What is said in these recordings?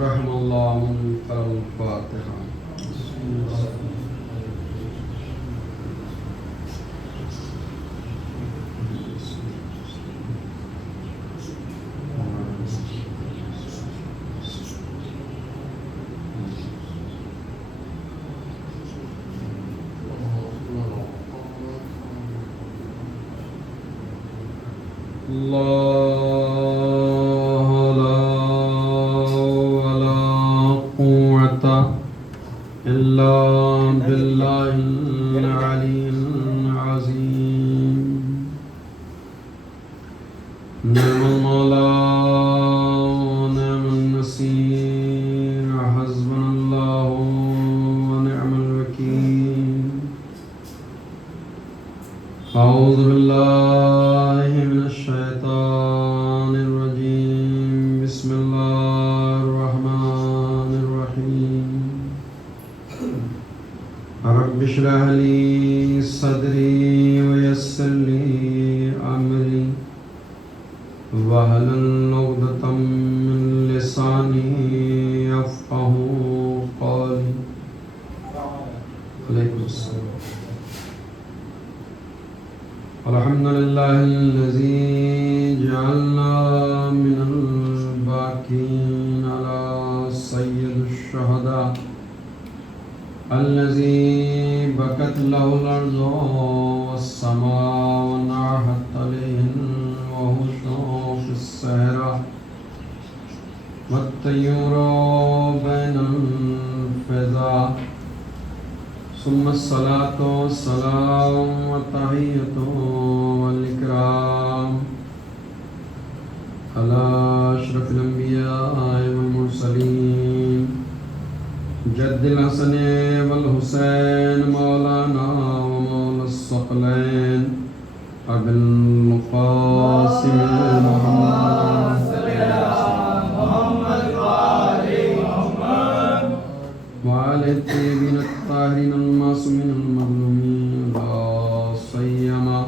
رحم اللہ من قرأ الفاتحہ. اعوذ باللہ من الشیطان الرجیم. بسم اللہ الرحمن الرحیم. رب اشرح لی صدری ویسر لی امری واحلل عقدۃ من لسانی یفقہوا قولی. علیکم السلام. الحمدللہ الذی جعلنا من الباقین علی سید الشہداء الذی بکت لہ الارض والسماء وناحت علیہن وہو فی الصحراء والطیور بین الفضاء. ثم الصلاة والسلام والتحية والإكرام على أشرف الأنبياء والمرسلين جد الحسن والحسين مولانا ومولى الثقلين أبي القاسم محمد وعلى الطيبين الطاهرين المعصومين المظلومين لا سيما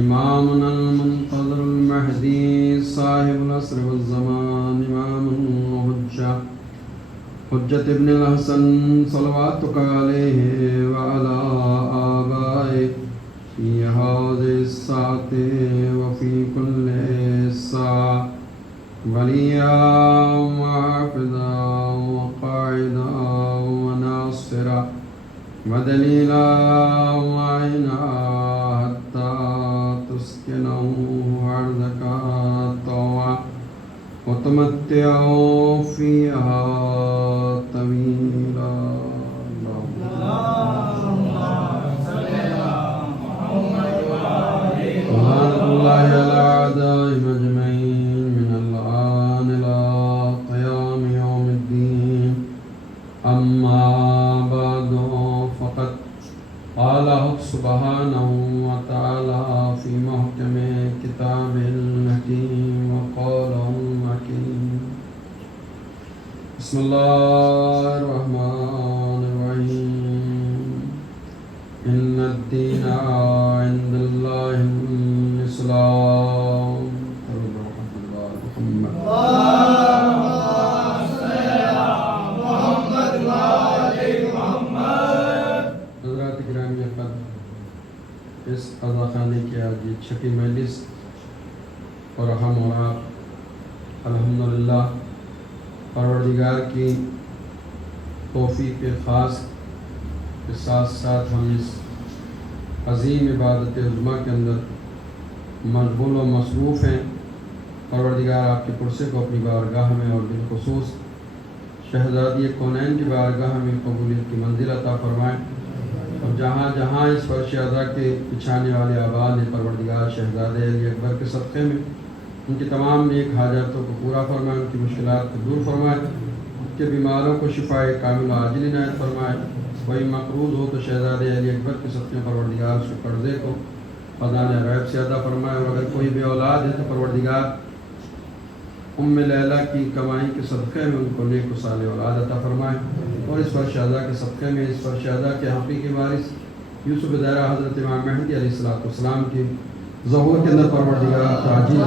إمامنا المنتظر المهدي صاحب العصر والزمان إمام حجة ابن الحسن صلواتك عليه وعلى آبائه في هذه الساعة وفي كل ساعة وليا وحافظا وقائدا وناصرا ودليلا وعينا حتى تسكنه أرضك طوعا وتمتعه فيها طويلا. سبحان الله على أعدائهم أجمعين من الآن إلى قيام يوم الدين. أما بعد فقد قال سبحانه وتعالى في محكم كتابه الحكيم وقوله الحكيم. بسم الله الرحمن الرحيم. إن الدين عند الله الإسلام. حضرات گرامی قدر، اس قضا خانے کی آج یہ چھٹی مجلس اور ہم اور آپ الحمدللہ پروردگار کی توفیق خاص کے ساتھ ساتھ ہم اس عظیم عبادت عظمیٰ کے اندر مشغول و مصروف ہیں. پروردگار آپ کے پرسے کو اپنی بارگاہ میں اور بالخصوص شہزادی کونین کی بارگاہ میں قبولیت کی منزل عطا فرمائیں. اور جہاں جہاں اس فرش اعضا کے بچھانے والے آباد ہیں پروردگار شہزادے علی اکبر کے صدقے میں ان کی تمام نیک حاجتوں کو پورا فرمائے، ان کی مشکلات کو دور فرمائے، ان کے بیماروں کو شفائے کامل و عاجل عنایت فرمائے. کوئی مقروض ہو تو شہزادے علی اکبر کے صدقے پروردگار اس کے قرضے کو خزانہ غیب سے عطا فرمائے، اور اگر کوئی بے اولاد ہے تو پروردگار ام لیلہ کی کمائی کے صدقے میں ان کو نیک و صالح اولاد عطا فرمائے، اور اس پر شہداء کے صدقے میں اس پر شہداء کے حقیقی وارث یوسف دائرہ حضرت امام مہدی علیہ السلام کی ظہور کے اندر پروردگار تعجیل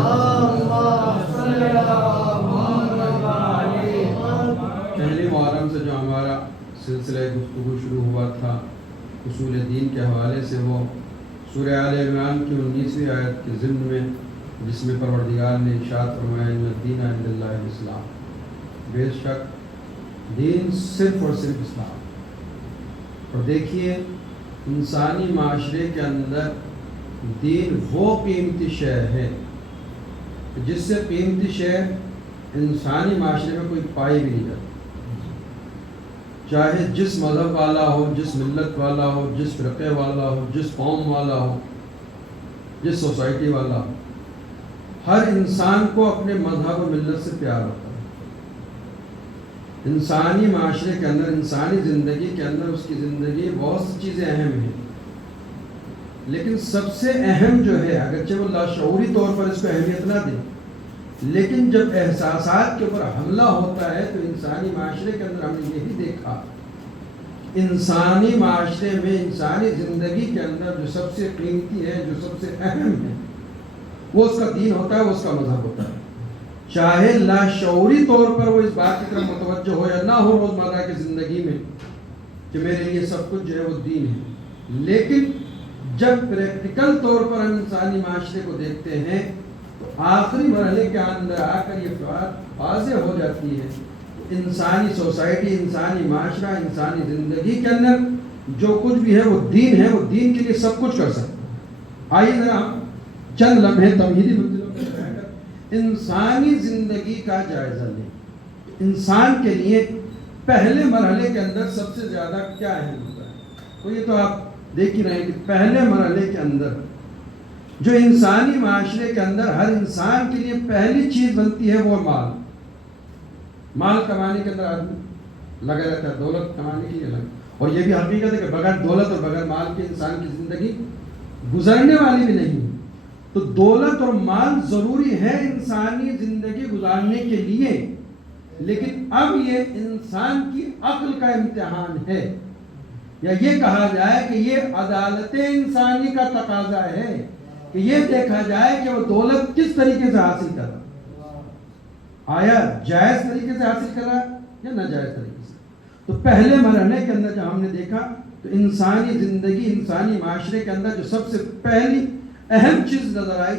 پہلی محرم سے جو ہمارا سلسلہ گفتگو شروع ہوا تھا اصول دین کے حوالے سے، وہ سورہ آل عمران کی 19ویں آیت کے ضمن میں، جس میں پروردگار نے ارشاد فرمایا ان الدین عند اللہ الاسلام، بے شک دین صرف اور صرف اسلام۔ اور دیکھیے انسانی معاشرے کے اندر دین وہ قیمتی شے ہے جس سے قیمتی شے انسانی معاشرے میں کوئی پائی بھی نہیں جاتی، چاہے جس مذہب والا ہو، جس ملت والا ہو، جس فرقے والا ہو، جس قوم والا ہو، جس سوسائٹی والا ہو، ہر انسان کو اپنے مذہب و ملت سے پیار ہوتا ہے۔ انسانی معاشرے کے اندر، انسانی زندگی کے اندر اس کی زندگی بہت سی چیزیں اہم ہیں، لیکن سب سے اہم جو ہے، اگرچہ وہ لاشعوری طور پر اس کو اہمیت نہ دیں، لیکن جب احساسات کے اوپر حملہ ہوتا ہے تو انسانی معاشرے کے اندر ہم نے یہی دیکھا، انسانی معاشرے میں، انسانی زندگی کے اندر جو سب سے قیمتی ہے، جو سب سے اہم ہے، وہ اس کا دین ہوتا ہے، وہ اس کا مذہب ہوتا ہے، چاہے لاشعوری طور پر وہ اس بات کی طرف متوجہ ہو یا نہ ہو روزمرہ کی زندگی میں کہ میرے لیے سب کچھ جو ہے وہ دین ہے۔ لیکن جب پریکٹیکل طور پر ہم انسانی معاشرے کو دیکھتے ہیں تو آخری مرحلے کے اندر آ کر یہ بات واضح ہو جاتی ہے، انسانی سوسائٹی، انسانی معاشرہ، انسانی زندگی کے اندر جو کچھ بھی ہے وہ دین ہے، وہ دین کے لیے سب کچھ کر سکتا ہے۔ آئیے ذرا ہم چند لمحے تمہیدی منزلوں پر رہ کر انسانی زندگی کا جائزہ لیں۔ انسان کے لیے پہلے مرحلے کے اندر سب سے زیادہ کیا اہم ہوتا ہے؟ تو یہ تو آپ دیکھ ہی رہے ہیں کہ پہلے مرحلے کے اندر جو انسانی معاشرے کے اندر ہر انسان کے لیے پہلی چیز بنتی ہے وہ مال۔ مال کمانے کے اندر آدمی لگا رہتا ہے، دولت کمانے کے لیے لگا، اور یہ بھی حقیقت ہے کہ بغیر دولت اور بغیر مال کے انسان کی زندگی گزرنے والی بھی نہیں۔ تو دولت اور مال ضروری ہے انسانی زندگی گزارنے کے لیے، لیکن اب یہ انسان کی عقل کا امتحان ہے، یا یہ کہا جائے کہ یہ عدالت انسانی کا تقاضا ہے کہ یہ دیکھا جائے کہ وہ دولت کس طریقے سے حاصل کر رہا ہے، آیا جائز طریقے سے حاصل کر رہا ہے یا ناجائز طریقے سے۔ تو پہلے مرحلے کے اندر جب ہم نے دیکھا تو انسانی زندگی، انسانی معاشرے کے اندر جو سب سے پہلی اہم چیز نظر آئی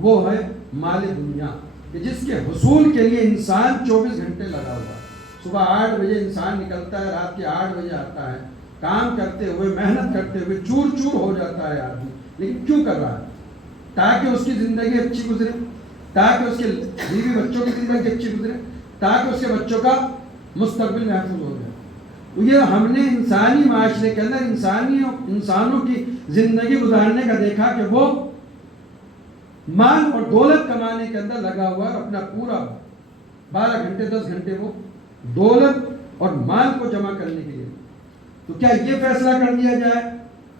وہ ہے مال دنیا، کہ جس کے حصول کے لیے انسان 24 گھنٹے لگا ہوا ہے۔ صبح 8 بجے انسان نکلتا ہے، رات کے 8 بجے آتا ہے، کام کرتے ہوئے، محنت کرتے ہوئے چور چور ہو جاتا ہے آدمی، لیکن کیوں کر رہا ہے؟ تاکہ اس کی زندگی اچھی گزرے، تاکہ اس کے بیوی بچوں کی زندگی اچھی گزرے، تاکہ اس کے بچوں کا مستقبل محفوظ ہو جائے۔ تو یہ ہم نے انسانی معاشرے کے اندر انسانوں کی زندگی گزارنے کا دیکھا کہ وہ مال اور دولت کمانے کے اندر لگا ہوا ہے، اپنا پورا 12 گھنٹے 10 گھنٹے وہ دولت اور مال کو جمع کرنے کے لیے۔ تو کیا یہ فیصلہ کر دیا جائے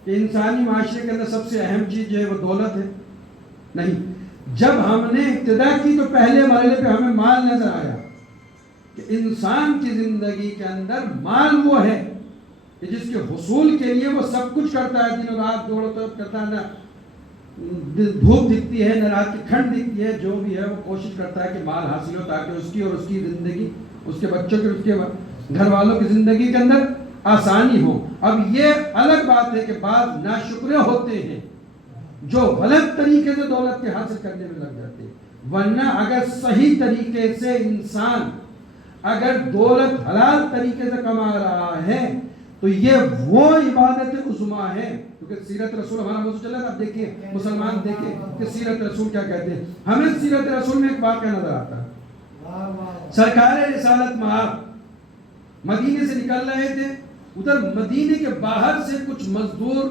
کہ انسانی معاشرے کے اندر سب سے اہم چیز جو ہے وہ دولت ہے؟ نہیں۔ جب ہم نے ابتدا کی تو پہلے مرحلے پہ ہمیں مال نظر آیا کہ انسان کی زندگی کے اندر مال وہ ہے کہ جس کے حصول کے لیے وہ سب کچھ کرتا ہے، دن رات دوڑتا کرتا ہے، نہ دھوپ دکھتی ہے نہ رات کی ٹھنڈ دکھتی ہے، جو بھی ہے وہ کوشش کرتا ہے کہ مال حاصل ہو تاکہ اس کی اور اس کی زندگی، اس کے بچوں کی، اس کے گھر والوں کی زندگی کے اندر آسانی ہو۔ اب یہ الگ بات ہے کہ بعض ناشکرے ہوتے ہیں جو غلط طریقے سے دولت کے حاصل کرنے میں لگ جاتے ہیں، ورنہ اگر صحیح طریقے سے انسان اگر دولت حلال طریقے سے کما رہا ہے تو یہ وہ عبادت عظمیٰ ہے، کیونکہ سیرت رسول ہمارا موضوع چل رہا ہے۔ اب دیکھیں مسلمان دیکھیں کہ سیرت رسول کیا کہتے ہیں۔ ہمیں سیرت رسول میں ایک واقعہ نظر آتا ہے، سرکار رسالت مآب مدینے سے نکل رہے تھے، ادھر مدینے کے باہر سے کچھ مزدور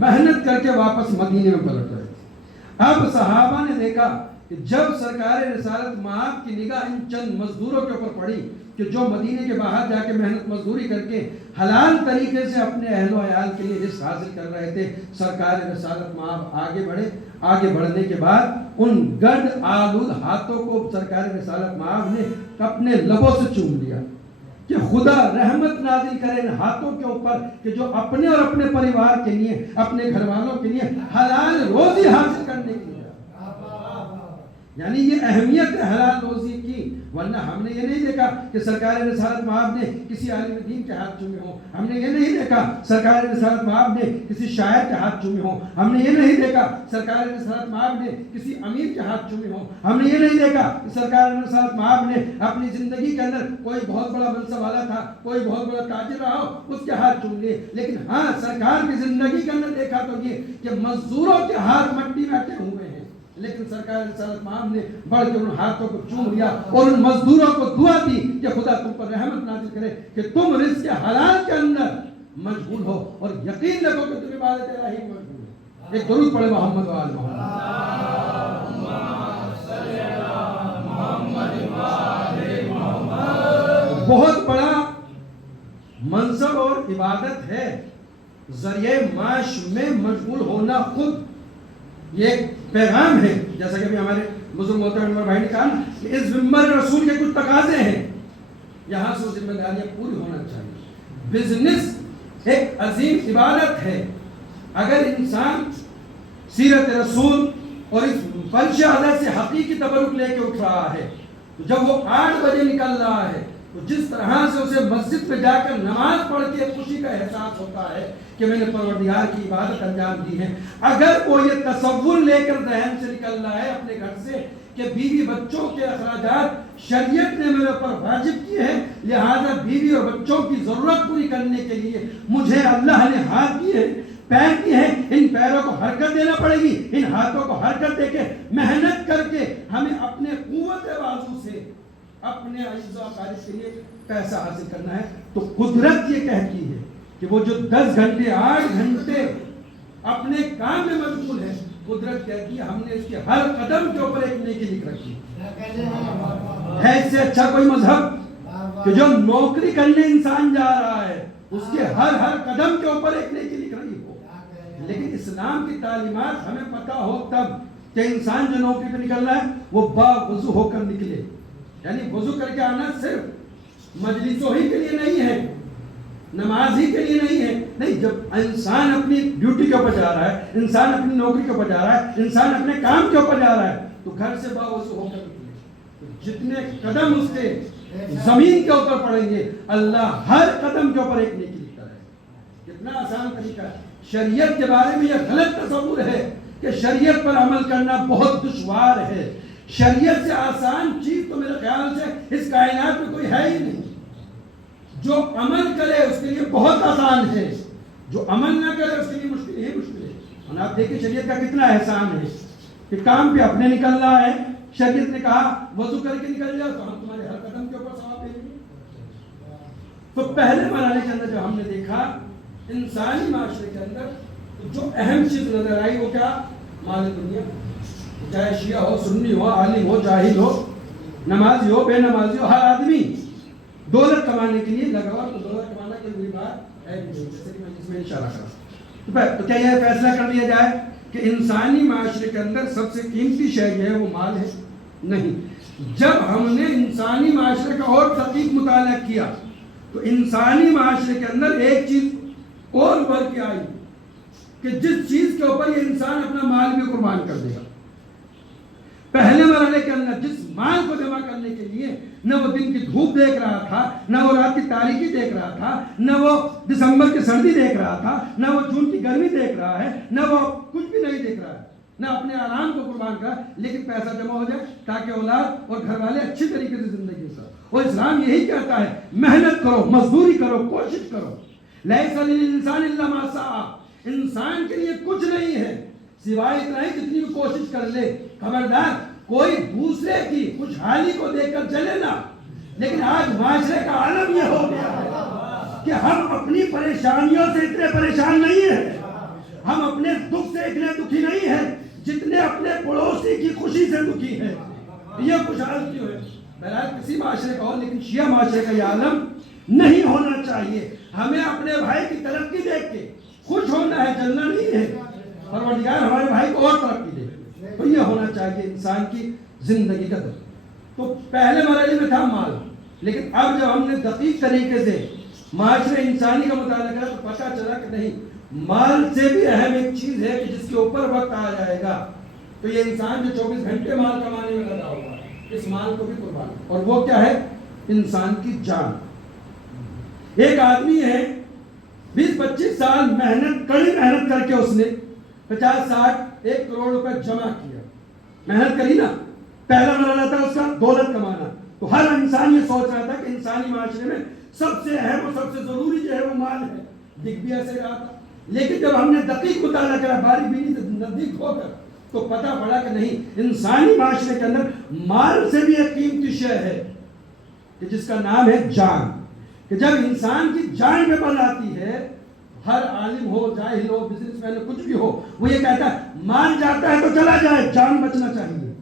محنت کر کے واپس مدینے میں پلٹ رہے تھے۔ اب صحابہ نے دیکھا کہ جب سرکار رسالت مآب کی نگاہ ان چند مزدوروں کے اوپر پڑی کہ جو مدینے کے باہر جا کے محنت مزدوری کر کے حلال طریقے سے اپنے اہل و عیال کے لیے رزق حاصل کر رہے تھے، سرکار رسالت مآب آگے بڑھے. آگے بڑھنے کے بعد ان گرد آلود ہاتھوں کو سرکار رسالت مآب نے اپنے لبوں سے چوم لیا کہ خدا رحمت نازل کرے ان ہاتھوں کے اوپر کہ جو اپنے اور اپنے پریوار کے لیے، اپنے گھر والوں کے لیے حلال روزی حاصل کرنے کے لیے. یعنی یہ اہمیت ہے حلال روزی کی. ورنہ ہم نے یہ نہیں دیکھا کہ سرکار رسالت مآب نے کسی عالم دین کے ہاتھ چومے ہوں، ہم نے یہ نہیں دیکھا سرکار رسالت مآب نے کسی شاعر کے ہاتھ چومے ہوں، ہم نے یہ نہیں دیکھا سرکار رسالت مآب نے کسی امیر کے ہاتھ چومے ہوں، ہم نے یہ نہیں دیکھا کہ سرکار رسالت مآب نے اپنی زندگی کے اندر کوئی بہت بڑا منصب والا تھا، کوئی بہت بڑا تاجر رہا ہو، اس کے ہاتھ چوم لیے. لیکن ہاں سرکار کی زندگی کے اندر دیکھا تو یہ کہ مزدوروں کے ہاتھ مٹی میں اٹے ہوئے ہیں، لیکن سرکار رسالت مآب نے بڑھ کے ان ہاتھوں کو چوم لیا اور ان مزدوروں کو دعا دی کہ خدا تم پر رحمت نازل کرے کہ تم رزق حلال کے اندر مشغول ہو اور یقین رکھو کہ تم عبادت الہی میں مشغول ہو. ایک درود پڑھے محمد و آل محمد. بہت بڑا منصب اور عبادت ہے ذریعہ معاش میں مشغول ہونا. خود یہ ایک پیغام ہے، جیسا کہ ابھی ہمارے بزرگ محترم عمر بھائی نے کہا کہ اس منبر رسول کے کچھ تقاضے ہیں، یہاں سے ذمہ داریاں پوری ہونا چاہیے. بزنس ایک عظیم عبادت ہے. اگر انسان سیرت رسول اور اس فرش عادت سے حقیقی تبرک لے کے اٹھ رہا ہے تو جب وہ 8 بجے نکل رہا ہے تو جس طرح سے اسے مسجد پہ جا کر نماز پڑھ کے خوشی کا احساس ہوتا ہے کہ میں نے پروردگار کی عبادت انجام دی ہے، اگر وہ یہ تصور لے کر ذہن سے نکل رہا ہے اپنے گھر سے کہ بیوی بچوں کے اخراجات شریعت نے میرے اوپر واجب کیے ہیں، لہذا بیوی اور بچوں کی ضرورت پوری کرنے کے لیے مجھے اللہ نے ہاتھ دیے ہیں، پیر دیے ہیں، ان پیروں کو حرکت دینا پڑے گی، ان ہاتھوں کو حرکت دے کے محنت کر کے ہمیں اپنے قوت بازو سے اپنے عزت و اقارب کے لیے پیسہ حاصل کرنا ہے. تو قدرت یہ کہتی ہے کہ وہ جو 10 گھنٹے 8 گھنٹے اپنے کام میں مشغول ہے، قدرت کہتی ہے ہم نے اس کے ہر قدم کے اوپر ایک نیکی لکھ رکھی ہے. اس سے اچھا کوئی مذہب کہ جو نوکری کرنے انسان جا رہا ہے اس کے ہر قدم کے اوپر ایک نیکی لکھ رہی ہو. لیکن اسلام کی تعلیمات ہمیں پتہ ہو تب کہ انسان جو نوکری پہ نکل رہا ہے وہ باوضو ہو کر نکلے. یعنی وضو کر کے آنا صرف مجلسوں ہی کے لیے نہیں ہے، نماز ہی کے لیے نہیں ہے. نہیں، جب انسان اپنی ڈیوٹی کے اوپر جا رہا ہے، انسان اپنی نوکری کے اوپر جا رہا ہے، انسان اپنے کام کے اوپر جا رہا ہے تو گھر سے باوضو ہو کر نکلے. جتنے قدم اس کے زمین کے اوپر پڑیں گے اللہ ہر قدم کے اوپر ایک نیکی لکھتا ہے. کتنا آسان طریقہ ہے. شریعت کے بارے میں یہ غلط تصور ہے کہ شریعت پر عمل کرنا بہت دشوار ہے. شریعت سے آسان چیز تو میرے خیال سے اس کائنات میں کوئی ہے ہی نہیں. جو عمل کرے اس کے لیے بہت آسان ہے، جو عمل نہ کرے اس کے لیے مشکل ہی مشکل ہے. اور آپ دیکھیں شریعت کا کتنا احسان ہے کہ کام پہ اپنے نکل رہا ہے، شریعت نے کہا وضو کر کے نکل جاؤ تو ہم تمہارے ہر قدم کے اوپر ثواب دیں گے. تو پہلے مرحلے کے اندر جب ہم نے دیکھا انسانی معاشرے کے اندر تو جو اہم چیز نظر آئی وہ کیا؟ مال دنیا. چاہے شیعہ ہو، سنی ہو، عالم ہو، جاہل ہو، نمازی ہو، بے نمازی ہو، ہر آدمی دولت کمانے کے لیے لگا ہوا. تو دولت کمانا کوئی بری بات ہے نہیں، جیسے کہ میں اس میں اشارہ کرا. تو کیا یہ فیصلہ کر لیا جائے کہ انسانی معاشرے کے اندر سب سے قیمتی شے جو ہے وہ مال ہے؟ نہیں. جب ہم نے انسانی معاشرے کا اور تحقیق مطالعہ کیا تو انسانی معاشرے کے اندر ایک چیز اور ابھر کے آئی کہ جس چیز کے اوپر یہ انسان اپنا مال بھی قربان کر دے گا. پہلے مرحلے کے اندر جس مال کو جمع کرنے کے لیے نہ وہ دن کی دھوپ دیکھ رہا تھا، نہ وہ رات کی تاریکی دیکھ رہا تھا، نہ وہ دسمبر کی سردی دیکھ رہا تھا، نہ وہ جون کی گرمی دیکھ رہا ہے، نہ وہ کچھ بھی نہیں دیکھ رہا ہے، نہ اپنے آرام کو قربان کرا، لیکن پیسہ جمع ہو جائے تاکہ اولاد اور گھر والے اچھی طریقے سے زندگی گزاریں. اور اسلام یہی کہتا ہے محنت کرو، مزدوری کرو، کوشش کرو. لیس للانسان الا ما سعى. انسان کے لیے کچھ نہیں ہے سوائے اتنا ہی جتنی بھی کوشش کر لے. خبردار کوئی دوسرے کی خوشحالی کو دیکھ کر چلے نا. لیکن آج معاشرے کا عالم یہ ہو گیا ہے کہ ہم اپنی پریشانیوں سے اتنے پریشان نہیں ہیں، ہم اپنے دکھ سے اتنے دکھی نہیں ہیں جتنے اپنے پڑوسی کی خوشی سے دکھی ہیں یہ خوشحال کیوں ہے؟ بہرحال کسی معاشرے کا ہو، لیکن شیعہ معاشرے کا یہ عالم نہیں ہونا چاہیے. ہمیں اپنے بھائی کی ترقی دیکھ کے خوش ہونا ہے، جلنا نہیں ہے. پروردگار ہمارے بھائی کو اور ترقی دے، تو یہ ہونا چاہیے انسان کی زندگی کا درد. تو پہلے مرحلے میں تھا مال، لیکن اب جب ہم نے دقیق طریقے سے معاشرے انسانی کا مطالعہ کرا تو پتہ چلا کہ نہیں، مال سے بھی اہم ایک چیز ہے کہ جس کے اوپر وقت آ جائے گا تو یہ انسان جو 24 گھنٹے مال کمانے میں لگا ہوگا اس مال کو بھی قربان. اور وہ کیا ہے؟ انسان کی جان. ایک آدمی ہے 20-25 سال محنت، کڑی محنت کر کے اس نے 50-60-1 کروڑ روپے جمع کیا. محنت کری نا، پہلا مرحلہ تھا اس کا دولت کمانا. تو ہر انسان یہ سوچ رہا تھا کہ انسانی معاشرے میں سب سے اہم اور سب سے ضروری جو ہے وہ مال ہے. دکھ بھی ایسے رہا تھا. لیکن جب ہم نے دقیق مطالعہ کرا، باریک بینی سے نزدیک ہو کر، تو پتہ پڑا کہ نہیں، انسانی معاشرے کے اندر مال سے بھی ایک قیمتی شے ہے کہ جس کا نام ہے جان. کہ جب انسان کی جان میں بل آتی ہے، ہر عالم ہو، جاہل ہو، بزنس مین ہو، کچھ بھی ہو، وہ یہ کہتا ہے مال جاتا ہے تو چلا جائے، جان بچنا چاہیے.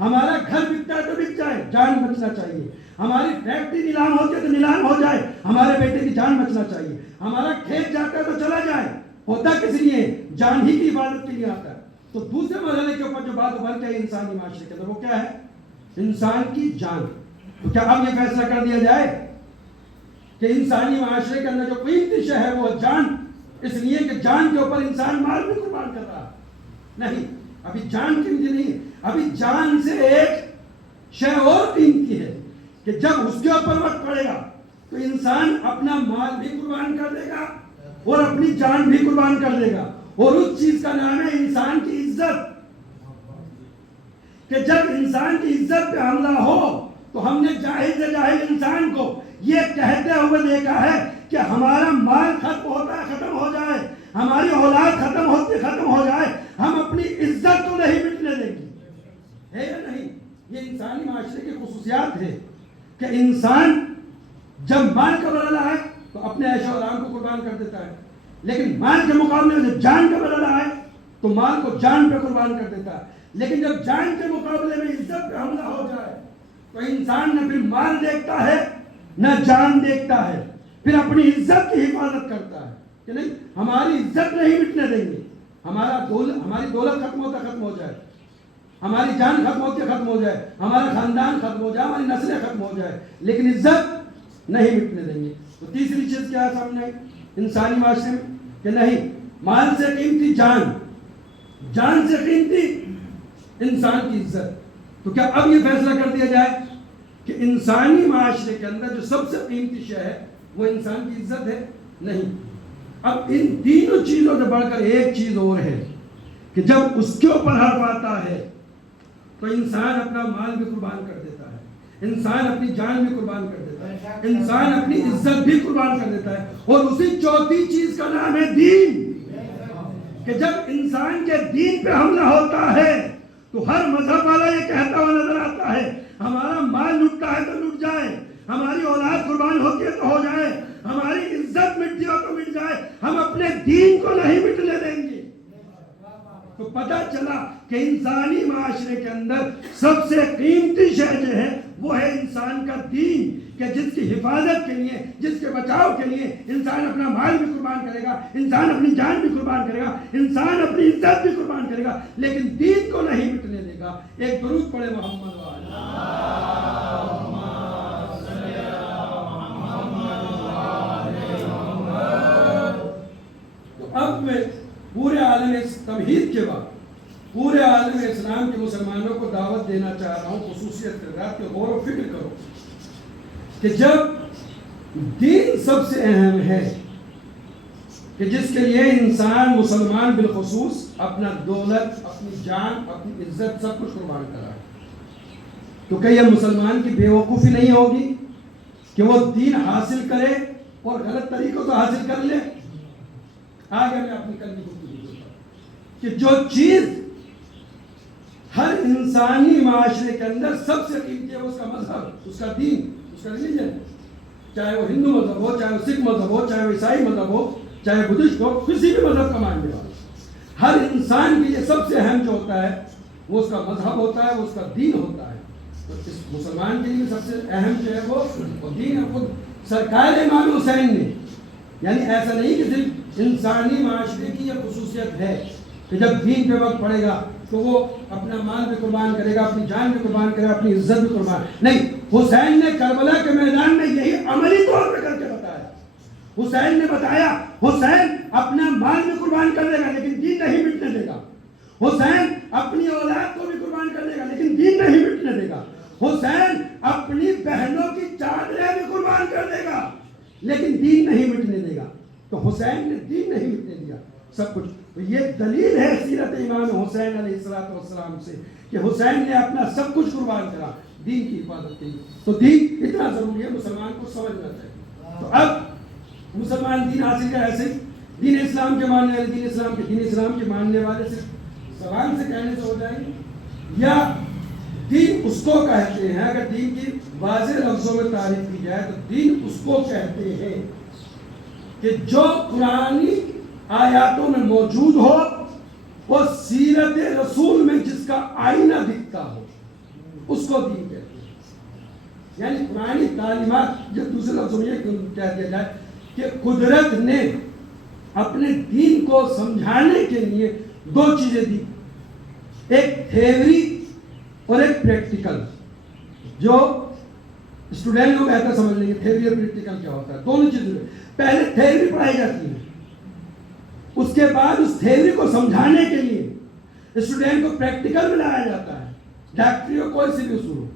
ہمارا گھر بکتا ہے تو بک جائے، جان بچنا چاہیے. ہماری فیکٹری نیلام ہوتی ہے تو نیلام ہو جائے، ہمارے بیٹے کی جان بچنا چاہیے. ہمارا کھیت جاتا ہے تو چلا جائے. ہوتا کس لیے؟ جان ہی کی حفاظت کے لیے آتا ہے. تو دوسرے مرحلے کے اوپر جو بات ابھر کے انسانی معاشرے کے اندر وہ کیا ہے؟ انسان کی جان. تو کیا اب یہ فیصلہ کر دیا جائے کہ انسانی معاشرے کے اندر جو قیمتی شے ہے وہ جان، اس لیے کہ جان کے اوپر انسان مال بھی قربان کر رہا؟ نہیں، ابھی جان قیمتی نہیں. ابھی جان سے ایک شے اور قیمتی ہے کہ جب اس کے اوپر وقت پڑے گا تو انسان اپنا مال بھی قربان کر دے گا اور اپنی جان بھی قربان کر دے گا. اور اس چیز کا نام ہے انسان کی عزت. کہ جب انسان کی عزت پہ حملہ ہو تو ہم نے جاہل سے جاہل انسان کو یہ کہتے ہوئے دیکھا ہے کہ ہمارا مال ختم ہوتا ہے ختم ہو جائے، ہماری اولاد ختم ہوتی ختم ہو جائے، ہم اپنی عزت کو نہیں مٹنے دیں گے. ہے یا نہیں؟ یہ انسانی معاشرے کی خصوصیات ہے کہ انسان جب مال کا مرحلہ ہے تو اپنے عیش و آرام کو قربان کر دیتا ہے، لیکن مال کے مقابلے میں جب جان کا مرحلہ ہے تو مال کو جان پہ قربان کر دیتا ہے. لیکن جب جان کے مقابلے میں عزت پہ حملہ ہو جائے تو انسان نہ پھر مال دیکھتا ہے نہ جان دیکھتا ہے، پھر اپنی عزت کی حفاظت کرتا ہے کہ نہیں، ہماری عزت نہیں مٹنے دیں گے. ہماری دولت ختم ہوتا ختم ہو جائے، ہماری جان ختم ہوتی ختم ہو جائے، ہمارا خاندان ختم ہو جائے، ہماری نسلیں ختم ہو جائے، لیکن عزت نہیں مٹنے دیں گے. تو تیسری چیز کیا سامنے آئی انسانی معاشرے میں کہ نہیں، مال سے قیمتی جان، جان سے قیمتی انسان کی عزت. تو کیا اب یہ فیصلہ کر دیا جائے کہ انسانی معاشرے کے اندر جو سب سے قیمتی شے ہے وہ انسان کی عزت ہے؟ نہیں. اب ان تینوں چیزوں سے بڑھ کر ایک چیز اور ہے کہ جب اس کے اوپر حرف آتا ہے تو انسان اپنا مال بھی قربان کر دیتا ہے، انسان اپنی جان بھی قربان کر دیتا ہے، انسان اپنی عزت بھی قربان کر دیتا ہے. اور اسی چوتھی چیز کا نام ہے دین. کہ جب انسان کے دین پہ حملہ ہوتا ہے تو ہر مذہب والا یہ کہتا ہوا نظر آتا ہے ہمارا مال لٹتا ہے تو لٹ جائے، ہماری اولاد قربان ہوتی ہے تو ہو جائے، ہماری عزت مٹتی ہو تو مٹ جائے، ہم اپنے دین کو نہیں مٹنے دیں گے. تو پتہ چلا کہ انسانی معاشرے کے اندر سب سے قیمتی شے جو ہے وہ ہے انسان کا دین. کہ جس کی حفاظت کے لیے، جس کے بچاؤ کے لیے انسان اپنا مال بھی قربان کرے گا، انسان اپنی جان بھی قربان کرے گا، انسان اپنی عزت بھی قربان کرے گا، لیکن دین کو نہیں مٹنے دے گا. ایک درود پڑھے محمد تو اب میں پورے عالم تمہید کے بعد پورے عالم اسلام کے مسلمانوں کو دعوت دینا چاہ رہا ہوں خصوصیت کے ساتھ کہ غور و فکر کرو کہ جب دین سب سے اہم ہے کہ جس کے لیے انسان مسلمان بالخصوص اپنا دولت، اپنی جان، اپنی عزت سب کچھ قربان کرا ہے، تو کہ یہ مسلمان کی بے وقوفی نہیں ہوگی کہ وہ دین حاصل کرے اور غلط طریقوں سے حاصل کر لے. آگے میں اپنی کل کی گفتگو کرتا ہوں کہ جو چیز ہر انسانی معاشرے کے اندر سب سے قیمتی ہے اس کا مذہب، اس کا دین، اس کا ریلیجن، چاہے وہ ہندو مذہب ہو، چاہے وہ سکھ مذہب ہو، چاہے وہ عیسائی مذہب ہو، چاہے بدھسٹ ہو، کسی بھی مذہب کا ماننے والا. ہر انسان کے لیے سب سے اہم جو ہوتا ہے وہ اس کا مذہب ہوتا ہے، وہ اس کا دین ہوتا ہے. تو اس مسلمان کے لیے سب سے اہم جو ہے وہ دین ہے. خود سرکار امام حسین نے، یعنی ایسا نہیں کہ صرف انسانی معاشرے کی یہ خصوصیت ہے کہ جب دین پہ وقت پڑے گا تو وہ اپنا مال بھی قربان کرے گا، اپنی جان بھی قربان کرے گا، اپنی عزت بھی قربان. نہیں، حسین نے کربلا کے میدان میں یہی عملی طور پہ کر کے بتایا. حسین نے بتایا حسین اپنا مال بھی قربان کر دے گا لیکن دین نہیں مٹنے دے گا. حسین اپنی اولاد کو بھی قربان کر دے گا لیکن دین نہیں مٹنے دے گا. حسین اپنی بہنوں کی چادریں بھی قربان کر دے گا لیکن دین نہیں مٹنے دے گا. تو حسین نے دین نہیں مٹنے دیا سب کچھ. تو یہ دلیل ہے سیرت امام حسین علیہ السلام سے کہ حسین نے اپنا سب کچھ قربان کرا دین کی حفاظت کے لیے. تو دین اتنا ضروری ہے، مسلمان کو سمجھنا چاہیے. تو اب مسلمان دین حاصل کر ایسے دین اسلام کے ماننے والے دین اسلام کے ماننے والے صرف زبان سے کہنے سے ہو جائیں گے، یا دین اس کو کہتے ہیں. اگر دین کی واضح لفظوں میں تعریف کی جائے تو دین اس کو کہتے ہیں کہ جو قرآنی آیاتوں میں موجود ہو، وہ سیرت رسول میں جس کا آئینہ دکھتا ہو، اس کو دین کہتے ہیں. یعنی قرآنی تعلیمات، جب دوسرے لفظوں میں یہ کہہ دیا جائے کہ قدرت نے اپنے دین کو سمجھانے کے لیے دو چیزیں دی، ایک تھیوری اور ایک پریکٹیکل. جو اسٹوڈنٹ کو بہتر سمجھ لیں گے تھیوری اور پریکٹیکل کیا ہوتا ہے. دونوں چیزیں پہلے تھیوری پڑھائی جاتی ہے، اس کے بعد اس تھیوری کو سمجھانے کے لیے اسٹوڈنٹ کو پریکٹیکل میں لایا جاتا ہے. ڈاکٹری اور کوئی سی بھی اصول ہو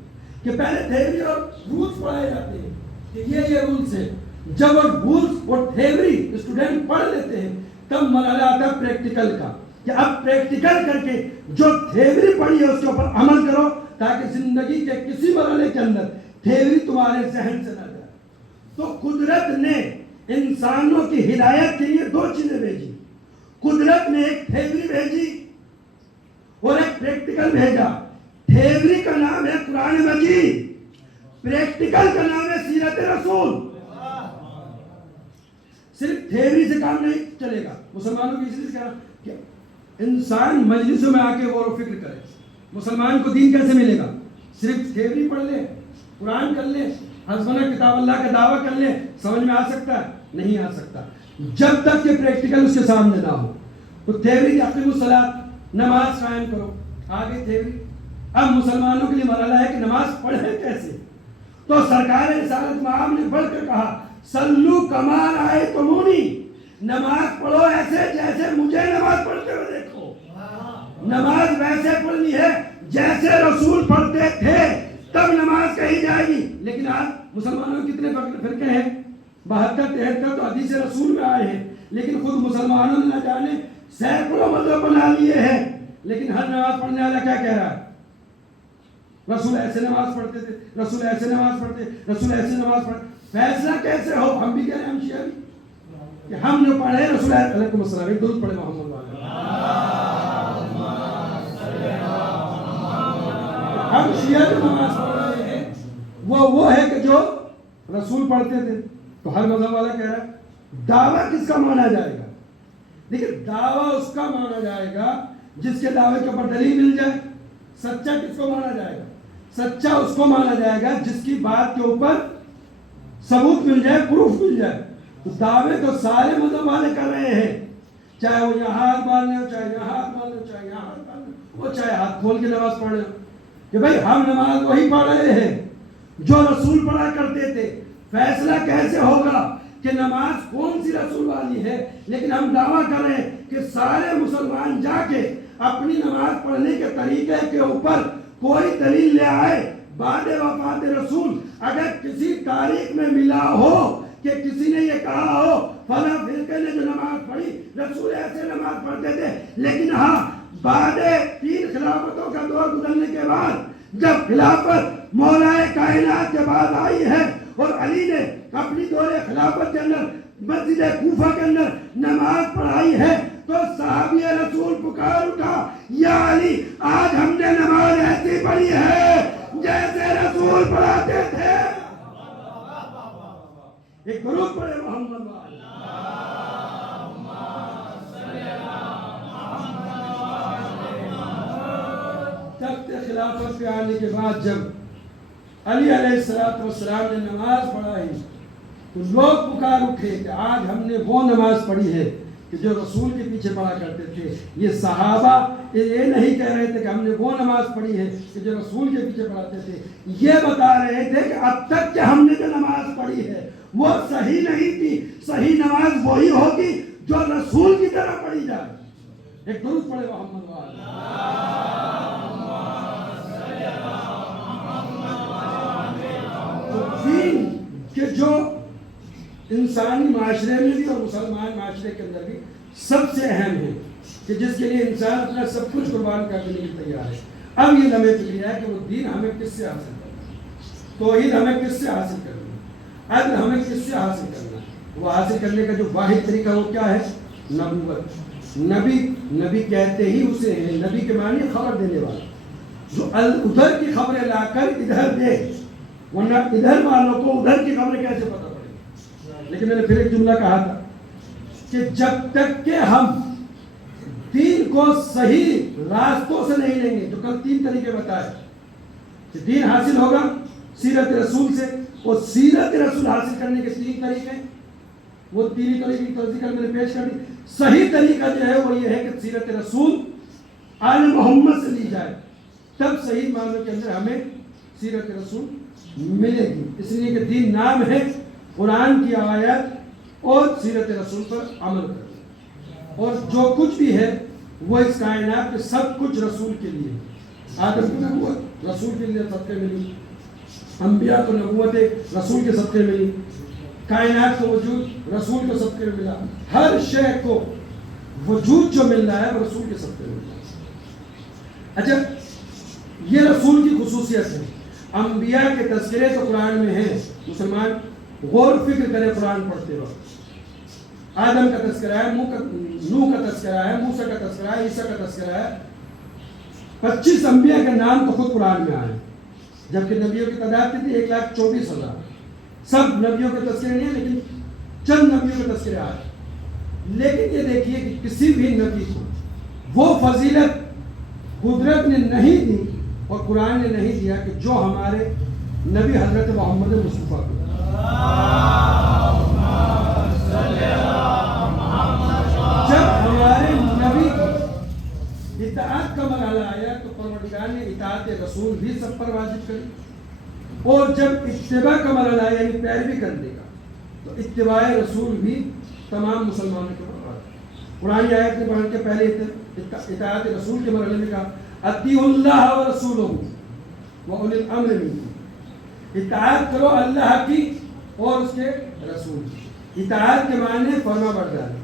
کہ پہلے تھیوری اور رولز پڑھائے جاتے ہیں کہ یہ رولز ہیں. جب وہ رولز اور تھیوری اسٹوڈنٹ پڑھ لیتے ہیں تب مرحلہ آتا ہے پریکٹیکل کا، کہ اب پریکٹیکل کر کے جو تھیوری پڑھی ہے اس کے اوپر عمل کرو تاکہ زندگی کے کسی مرحلے کے اندر تھیوری تمہارے ذہن سے نہ جائے. تو قدرت نے انسانوں کی ہدایت کے لیے دو چیزیں بھیجی. قدرت نے ایک تھیوری بھیجی اور ایک پریکٹیکل بھیجا. تھیوری کا نام ہے قرآن مجید، پریکٹیکل کا نام ہے سیرت رسول. صرف تھیوری سے کام نہیں چلے گا. مسلمانوں کی اس لیے کہنا کہ انسان مجلسوں میں آ کے غور و فکر کرے. مسلمان کو دین کیسے ملے گا؟ صرف تھیوری پڑھ لے، قرآن کر لے، حسبنا کتاب اللہ کا دعویٰ کر لے، سمجھ میں آ سکتا ہے؟ نہیں آ سکتا جب تک کہ پریکٹیکل اس کے سامنے نہ ہو. تو تھیوری اقیم الصلاۃ، نماز قائم کرو، آگے تھیوری. اب مسلمانوں کے لیے مرحلہ ہے کہ نماز پڑھے کیسے. تو سرکار رسالت مآب نے بڑھ کر کہا صلو کما رأیتمونی، نماز پڑھو ایسے جیسے مجھے نماز پڑھتے ہوئے دیکھو. نماز ویسے پڑھنی ہے جیسے رسول پڑھتے تھے، تب نماز کہی جائے گی. لیکن آج مسلمانوں کے کتنے فرقے ہیں؟ 72-73 تو حدیث رسول میں آئے ہیں، لیکن خود مسلمانوں نے نہ جانے سینکڑوں مذہب بنا لیے ہیں. لیکن ہر نماز پڑھنے والا کیا کہہ رہا ہے؟ رسول ایسے نماز پڑھتے تھے، رسول ایسے نماز پڑھتے، رسول ایسے نماز پڑھتے. فیصلہ کیسے ہو؟ ہم بھی کہہ رہے ہیں، ہم شیعہ بھی، کہ ہم نے پڑھے رسول علیکم السلام، ایک درود پڑھے محمد والے، ہم شیعہ جو نماز پڑھ رہے ہیں وہ ہے کہ جو رسول پڑھتے تھے. تو ہر مذہب والا کہہ رہا ہے دعویٰ کس کا مانا جائے گا؟ دیکھیں، دعویٰ اس کا مانا جائے گا جس کے دعوے کے اوپر دلیل مل جائے. سچا کس کو مانا جائے گا؟ سچا اس کو مانا جائے گا جس کی بات کے اوپر ثبوت مل جائے، پروف مل جائے. تو دعوے تو سارے مذہب والے کر رہے ہیں، چاہے وہ یہاں ہاتھ باندھنے ہو، چاہے یہاں ہاتھ باندھنے ہو، چاہے یہاں ہاتھ باندھنے ہو، وہ چاہے ہاتھ کھول کے نماز پڑھ رہے ہو کہ بھائی ہم نماز وہی پڑھ رہے ہیں جو رسول پڑھا کرتے تھے. فیصلہ کیسے ہوگا کہ نماز کون سی رسول والی ہے؟ لیکن ہم دعویٰ کر رہے ہیں کہ سارے مسلمان جا کے اپنی نماز پڑھنے کے طریقے کے اوپر کوئی دلیل لے آئے بعد وفات رسول. اگر کسی تاریخ میں ملا ہو کہ کسی نے یہ کہا ہو فلاں فرقے نے جو نماز پڑھی رسول ایسے نماز پڑھتے تھے، لیکن ہاں بعد 3 خلافتوں کا دور گزرنے کے بعد جب خلافت مولا کائنات کے بعد آئی ہے اور علی نے اپنی دور خلافت کے اندر مسجد کوفہ کے اندر نماز پڑھائی ہے تو صحابی رسول پکار اٹھا یا علی آج ہم نے نماز ایسی پڑھی ہے جیسے رسول پڑھاتے تھے. ایک درود پڑھے محمد خلافت پہ آنے کے بعد جب علی علیہ السلام نے نماز پڑھائی تو لوگ پکار اٹھے کہ آج ہم نے وہ نماز پڑھی ہے کہ جو رسول کے پیچھے پڑھا کرتے تھے. یہ صحابہ یہ نہیں کہہ رہے تھے کہ ہم نے وہ نماز پڑھی ہے کہ جو رسول کے پیچھے پڑھاتے تھے, یہ بتا رہے تھے کہ اب تک کہ ہم نے جو نماز پڑھی ہے وہ صحیح نہیں تھی. صحیح نماز وہی ہوگی جو رسول کی طرح پڑھی جائے. ایک درود پڑھے محمد دین کہ جو انسانی معاشرے میں بھی اور مسلمان معاشرے کے اندر بھی سب سے اہم ہے, کہ جس کے لیے انسان اپنا سب کچھ قربان کر دینے کے تیار ہے. اب یہ لمحے فکر ہے کہ وہ دین ہمیں کس سے حاصل کرنا ہے, توحید ہمیں کس سے حاصل کرنا ہے, عدل ہمیں کس سے حاصل کرنا ہے. وہ حاصل کرنے کا جو واحد طریقہ وہ کیا ہے؟ نبوت. نبی کہتے ہی اسے ہیں. نبی کے معنی خبر دینے والا, جو ادھر کی خبریں لا کر ادھر دے, ورنہ ادھر والوں کو ادھر کی خبریں کیسے پتہ پڑے. لیکن میں نے پھر ایک جملہ کہا تھا کہ جب تک کہ ہم دین کو صحیح راستوں سے نہیں لیں گے, جو کل 3 طریقے بتائے کہ دین حاصل ہوگا سیرت رسول سے, اور سیرت رسول حاصل کرنے کے 3 طریقے, وہ 3 طریقے کی توضیح میں نے پیش کر دی. صحیح طریقہ جو ہے وہ یہ ہے کہ سیرت رسول آل محمد سے لی جائے, تب صحیح معنوں کے اندر ہمیں سیرت رسول ملے گی. اس لیے کہ دین نام ہے قرآن کی آیات اور سیرت رسول پر عمل کرنا, اور جو کچھ بھی ہے وہ اس کائنات کے سب کچھ رسول کے لیے. آدم کی نبوت رسول کے لیے صدقے ملی, انبیاء کو نبوت رسول کے صدقے ملی, کائنات کو وجود رسول کے صدقے میں ملا. ہر شے کو وجود جو مل رہا ہے وہ رسول کے صدقے میں ملا. اچھا, یہ رسول کی خصوصیت ہے. انبیاء کے تذکرے تو قرآن میں ہیں. مسلمان غور فکر کرے قرآن پڑھتے وقت. آدم کا تذکرہ ہے, نوح کا تذکرہ ہے, موسیٰ کا تذکرہ ہے, عیسیٰ کا تذکرہ ہے. 25 انبیاء کے نام تو خود قرآن میں آئے, جبکہ نبیوں کی تعداد کتنی؟ 1,24,000. سب نبیوں کے تذکرے نہیں ہیں, لیکن چند نبیوں کے تذکرے آئے. لیکن یہ دیکھیے کہ کسی بھی نبی کو وہ فضیلت قدرت نے نہیں دی اور قرآن نے نہیں دیا کہ جو ہمارے نبی حضرت محمد مصطفیٰ کو. جب ہمارے نبی کی اطاعت کا مرحلہ آیا تو پروردگار نے اطاعت رسول بھی سب پر واجب کری, اور جب اتباع کا مرحلہ آیا یعنی پیروی کرنے کا, تو اتباع رسول بھی تمام مسلمانوں کے اوپر واجب. قرآن آیت نے پڑھ کے پہلے اطاعت رسول کے مرحلے میں کہا اطیعوا اللہ ورسولہ واولی الامر منکم, اطاعت کرو اللہ کی اور اس کے رسول کی. اطاعت کے معنی فرما برداری,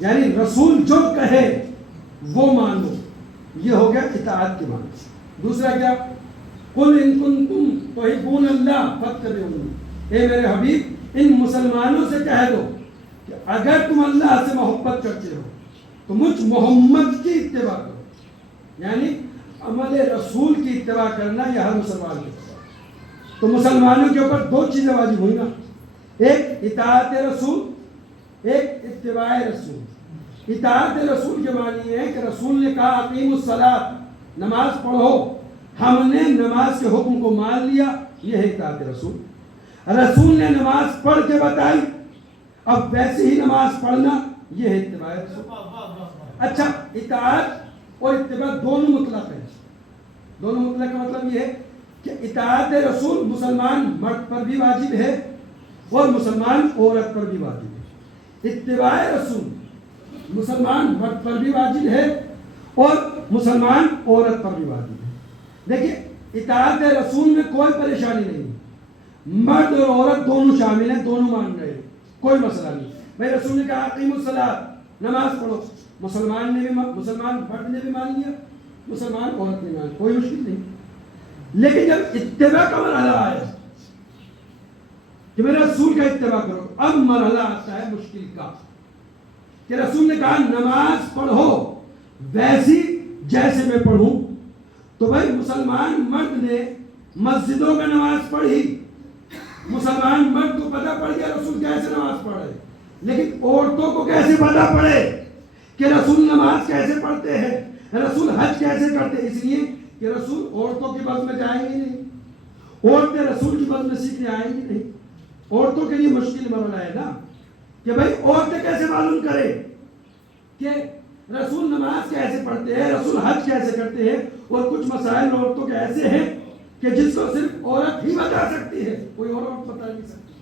یعنی رسول جو کہے وہ مانو, یہ ہو گیا اطاعت کے معنی. دوسرا کیا؟ قل ان کنتم تحبون اللہ فاتبعونی, اے میرے حبیب ان مسلمانوں سے کہہ دو کہ اگر تم اللہ سے محبت کرتے ہو تو مجھ محمد کی اتباع کرو. یعنی عمل رسول کی اتباع کرنا یہ ہر مسلمان کی اتباع. تو مسلمانوں کے اوپر 2 چیزیں واجب ہوئی نا, ایک اطاعت رسول, ایک اتباع رسول. اطاعت رسول کے معنی یہ ہے کہ رسول نے کہا اقیموا الصلاۃ, نماز پڑھو, ہم نے نماز کے حکم کو مان لیا, یہ ہے اطاعت رسول. رسول نے نماز پڑھ کے بتائی, اب ویسے ہی نماز پڑھنا, یہ ہے اتباع رسول. اچھا, اطاعت اور اتباع دونوں مطلق ہیں. دونوں مطلق کا مطلب یہ ہے کہ اطاعت رسول مسلمان مرد پر بھی واجب ہے اور مسلمان عورت پر بھی واجب ہے. اتباع رسول مسلمان مرد پر بھی واجب ہے اور مسلمان عورت پر بھی واجب ہے. دیکھیے اطاعت رسول میں کوئی پریشانی نہیں, مرد اور عورت دونوں شامل ہیں, دونوں مان رہے ہیں, کوئی مسئلہ نہیں. بھائی رسول نے کہا اقیموا الصلاۃ, نماز پڑھو, مسلمان مرد نے بھی مان لیا, مسلمان عورت نے مان, کوئی مشکل نہیں. لیکن جب اتباع کا مرحلہ آیا کہ میرے رسول کا اتباع کرو, اب مرحلہ آتا ہے مشکل کا کہ رسول نے کہا نماز پڑھو ویسی جیسے میں پڑھوں. تو بھائی مسلمان مرد نے مسجدوں میں نماز پڑھی, مسلمان مرد کو پتہ پڑ گیا رسول کیسے نماز پڑھ رہے, لیکن عورتوں کو کیسے پتہ پڑے کہ رسول نماز کیسے پڑھتے ہیں, رسول حج کیسے کرتے. اس لیے کہ رسول عورتوں کی بز میں جائیں گی نہیں, عورتیں رسول کی بز میں سیکھنے آئیں گی نہیں. عورتوں کے لیے مشکل مرحلہ ہے نا کہ بھائی عورتیں کیسے معلوم کرے کہ رسول نماز کیسے پڑھتے ہیں, رسول حج کیسے کرتے ہیں, اور کچھ مسائل عورتوں کے ایسے ہیں کہ جس کو صرف عورت ہی بتا سکتی ہے, کوئی اور عورت بتا نہیں سکتی.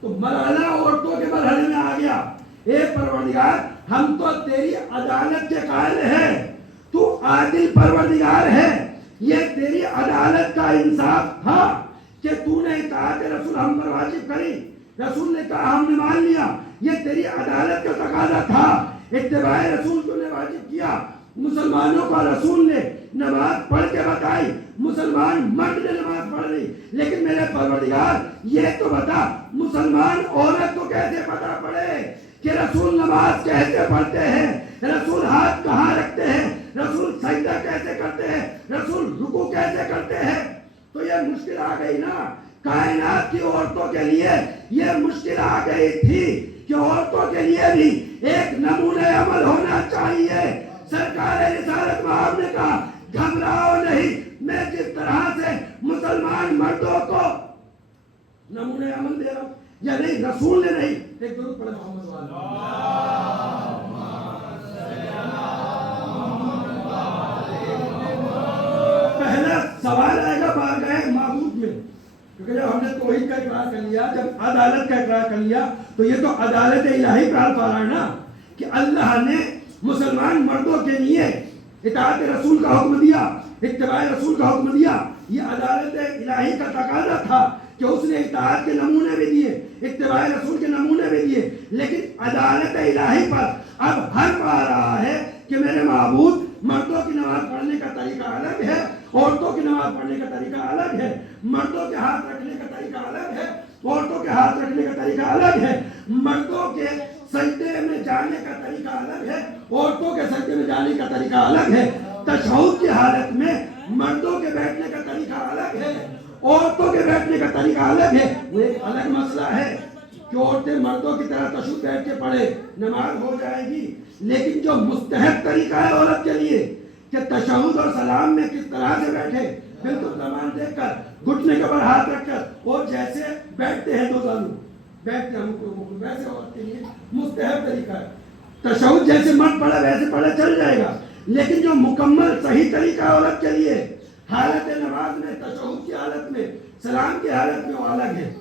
تو مرحلہ عورتوں کے مرحلے میں آ گیا. اے پروردگار ہم تو تیری عدالت کے قائل ہیں, تو عادل پروردگار ہے, یہ تیری عدالت کا انصاف تھا کہ تو نے اطاعت رسول ہم پر واجب کری, رسول نے کہا ہم نے مان لیا, یہ تیری عدالت کا تقاضا تھا, اتباع رسول تو نے واجب کیا. مسلمانوں کا رسول نے نماز پڑھ کے بتائی, مسلمان مرد نے نماز پڑھ لی, لیکن میرے پروردگار یہ تو بتا مسلمان عورت کو کیسے پتہ پڑے کہ رسول نماز کیسے پڑھتے ہیں, رسول ہاتھ کہاں رکھتے ہیں, رسول سجدہ کیسے کرتے ہیں, رسول رکوع کیسے کرتے ہیں. تو یہ مشکل آ گئی نا کائنات کی عورتوں کے لیے, یہ مشکل آ گئی تھی کہ عورتوں کے لیے بھی ایک نمونہ عمل ہونا چاہیے. سرکار رسالت مآب نے کہا گھبراؤ نہیں, میں جس طرح سے مسلمان مردوں کو نمونہ عمل دے رہا ہوں, یا نہیں رسول نے نہیں. ایک درود پڑھیں محمد پہلا سوال آئے گا بارگاہ معبود میں, کیونکہ جب ہم نے توحید کا اقرار کر لیا, جب عدالت کا اقرار کر لیا, تو یہ تو عدالت الہی کا الفاظ ہے نا کہ اللہ نے مسلمان مردوں کے لیے اطاعت رسول کا حکم دیا, اتباع رسول کا حکم دیا. یہ عدالت الہی کا تقاضا تھا کہ اس نے اطاعت کے نمونے بھی دیے, اتباع رسول کے نمونے بھی دیے, لیکن عدالت الہی پر اب حرف آ رہا ہے کہ میرے معبود مردوں کی نماز پڑھنے کا طریقہ الگ ہے, عورتوں کی نماز پڑھنے کا طریقہ الگ ہے, مردوں کے ہاتھ رکھنے کا طریقہ الگ ہے, عورتوں کے ہاتھ رکھنے کا طریقہ الگ ہے, مردوں کے سجدے میں جانے کا طریقہ الگ ہے, عورتوں کے سجدے میں جانے کا طریقہ الگ ہے. تشہد کی حالت میں مردوں کے بیٹھنے کا طریقہ الگ ہے, عورتوں کے بیٹھنے کا طریقہ الگ ہے. وہ ایک الگ مسئلہ ہے کہ عورتیں مردوں کی طرح تشہد بیٹھ کے پڑھے نماز ہو جائے گی, لیکن جو مستحب طریقہ ہے عورت کے لیے کہ تشہد اور سلام میں کس طرح سے بیٹھے, بالکل زمان دیکھ کر, گھٹنے کے اوپر ہاتھ رکھ کر, اور جیسے بیٹھتے ہیں دو زانو بیٹھتے ہیں ویسے عورت کے لیے مستحب طریقہ ہے. تشہد جیسے مرد پڑھے ویسے پڑھے چل جائے گا, لیکن جو مکمل صحیح طریقہ عورت کے لیے حالت نماز میں, تشہد کی حالت میں, سلام کی حالت میں وہ الگ ہے.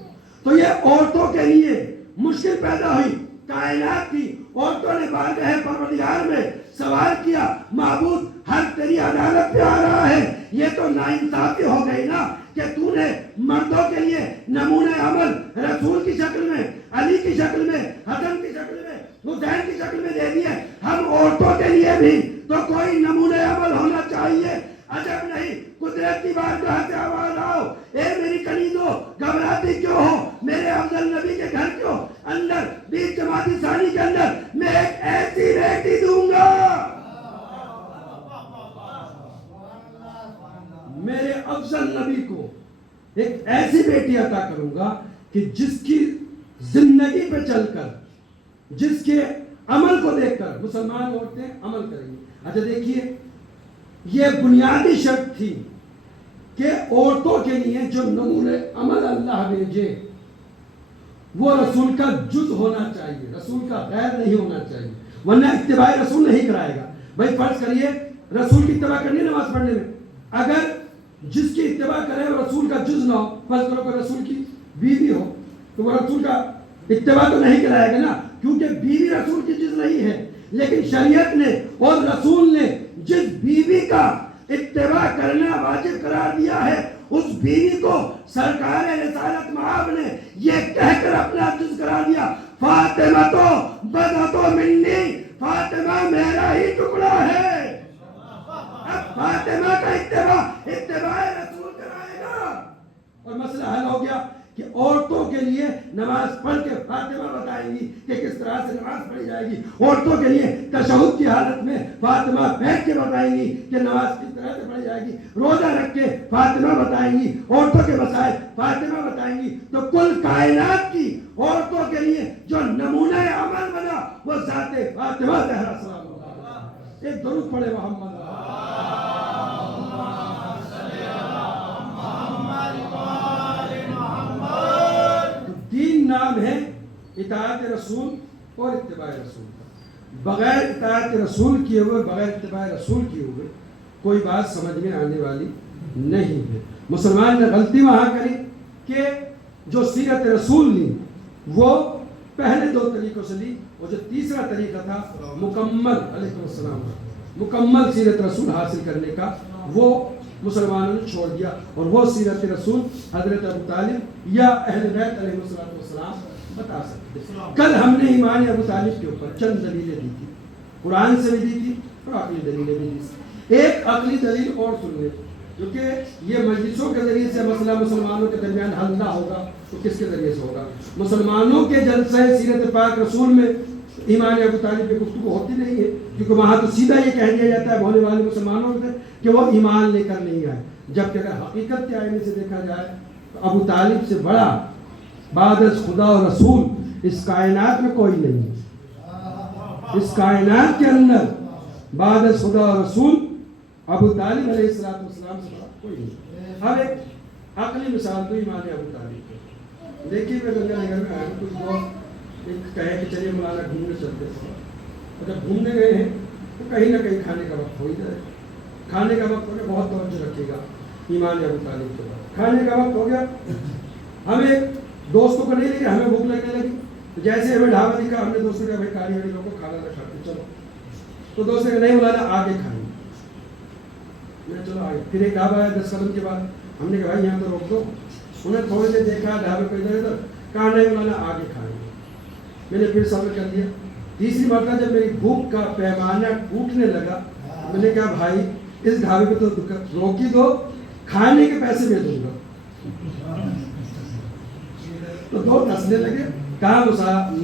تو یہ عورتوں کے لیے مشکل پیدا ہوئی. کائنات کی عورتوں نے بارگاہ پروردگار میں سوال کیا معبود حق تیری عدالت پہ آ رہا ہے, یہ تو ناانصافی ہو گئی نا کہ تو نے مردوں کے لیے نمونہ عمل رسول کی شکل میں, علی کی شکل میں, حسن کی شکل میں, حسین کی شکل میں دے دیے, ہم عورتوں کے لیے بھی تو کوئی نمونہ عمل ہونا چاہیے. عجب نہیں قدرت کی بارگاہ سے آواز آؤ, اے میری کلیدو گھبراتی کیوں ہو, میرے افضل نبی کے گھر کیوں اندر 20 جماعتی ثانی کے اندر میں ایک ایسی بیٹی دوں گا, میرے افضل نبی کو ایک ایسی بیٹی عطا کروں گا کہ جس کی زندگی پہ چل کر, جس کے عمل کو دیکھ کر مسلمان عورتیں عمل کریں گی. اچھا دیکھیے, یہ بنیادی شرط تھی کہ عورتوں کے لیے جو نمونہ عمل اللہ بھیجے وہ رسول کا جز ہونا چاہیے, رسول کا غیر نہیں ہونا چاہیے, ورنہ اتباع رسول نہیں کرائے گا. بھائی فرض کریے رسول کی اتباع کرنی نماز پڑھنے میں, اگر جس کی اتباع کرے وہ رسول کا جز نہ ہو, فرض کرو کہ رسول کی بیوی ہو تو وہ رسول کا اتباع تو نہیں کرائے گا نا, کیونکہ بیوی رسول کی جز نہیں ہے. لیکن شریعت نے اور رسول نے جس بیوی کا اتباع کرنا واجب قرار دیا ہے اس بیوی کو سرکار رسالت مآب نے یہ کہہ کر اپنا جز قرار دیا, فاطمہ تو بضعۃ منی, فاطمہ میرا ہی ٹکڑا ہے. اب فاطمہ کا اتباع رسول کرائے گا اور مسئلہ حل ہو گیا کہ عورتوں کے لیے نماز پڑھ کے فاطمہ بتائیں گی کہ کس طرح سے نماز پڑھی جائے گی, عورتوں کے لیے تشہد کی حالت میں فاطمہ بیٹھ کے بتائیں گی کہ نماز کس طرح سے پڑھی جائے گی, روزہ رکھ کے فاطمہ بتائیں گی, عورتوں کے مسائل فاطمہ بتائیں گی. تو کل کائنات کی عورتوں کے لیے جو نمونہ عمل بنا وہ ذات فاطمہ زہرا سلام اللہ. ایک درود پڑھے محمد. اطاعت رسول اور اتباع رسول کا. بغیر اطاعت رسول کیے ہوئے، بغیر اتباع رسول کیے ہوئے کوئی بات سمجھ میں آنے والی نہیں ہے. مسلمان نے غلطی وہاں کری کہ جو سیرت رسول لی وہ پہلے 2 طریقوں سے لی، اور جو تیسرا طریقہ تھا مکمل علیہ السلام مکمل سیرت رسول حاصل کرنے کا، وہ مسلمانوں نے چھوڑ دیا. اور وہ سیرت رسول حضرت ابو طالب یا اہل بیت علیہ السلام بتا سکتے. کل ہم نے ایمان ابو طالب کے اوپر چند دلیلیں دی تھی، قرآن سے بھی دی تھی اور عقلی دلیلیں بھی دی تھی. ایک عقلی دلیل اور سن لیں، کیونکہ یہ مجلسوں کے ذریعے سے مسئلہ مسلمانوں کے درمیان حل نہ ہوگا تو کس کے ذریعے سے ہوگا؟ مسلمانوں کے جلسہ سیرت پاک رسول میں ایمان ابو طالب کی گفتگو ہوتی نہیں ہے، کیونکہ وہاں تو سیدھا یہ کہہ دیا جاتا ہے بھولے والے مسلمانوں سے کہ وہ ایمان لے کر نہیں آئے. جبکہ اگر حقیقت کے آئینے سے دیکھا جائے تو ابو طالب سے بڑا بعد از خدا و رسول اس کائنات میں کوئی نہیں ہے. اس کائنات کے اندر بعد از خدا و رسول ابو طالب علیہ السلام سے بڑا کوئی نہیں. اب ایک عقلی مثال تو ایمان ابو طالب کی دیکھیے. میں گنگا نگر میں آیا ہوں، کچھ دوست ایک کہے کہ چلیے مولانا گھومنے چلتے ہیں. جب گھومنے گئے ہیں تو کہیں نہ کہیں کھانے کا وقت ہو ہی جائے. کھانے کا وقت ہو گیا، بہت توجہ رکھیے گا ایمان ابو طالب کے بعد. کھانے کا وقت ہو گیا، ہمیں دوستوں کو نہیں لے ہمیں بھوک لگنے لگی. تو جیسے ہمیں ڈھابا دکھا، ہم نے دوستوں نے بھائی کاری والے لوگوں کو کھانا نہ کھاتے چلو. تو دوست نے نہیں مولانا آگے کھائیں. میں چلو آگے. پھر ایک ڈھابا ہے 10 قدم کے بعد، ہم نے کہا بھائی یہاں تو روک دو. انہیں تھوڑے سے دیکھا ڈھابے کو ادھر ادھر، کہا نہیں مولانا آگے کھائیں. میں نے پھر صبر کر دیا. تیسری مرتبہ جب میری بھوک کا پیمانہ ٹوٹنے لگا، میں نے کہا بھائی اس ڈھابے پہ تو روک ہی دو، کھانے کے پیسے میں دوں گا. تو دو ہنسنے لگے. کہا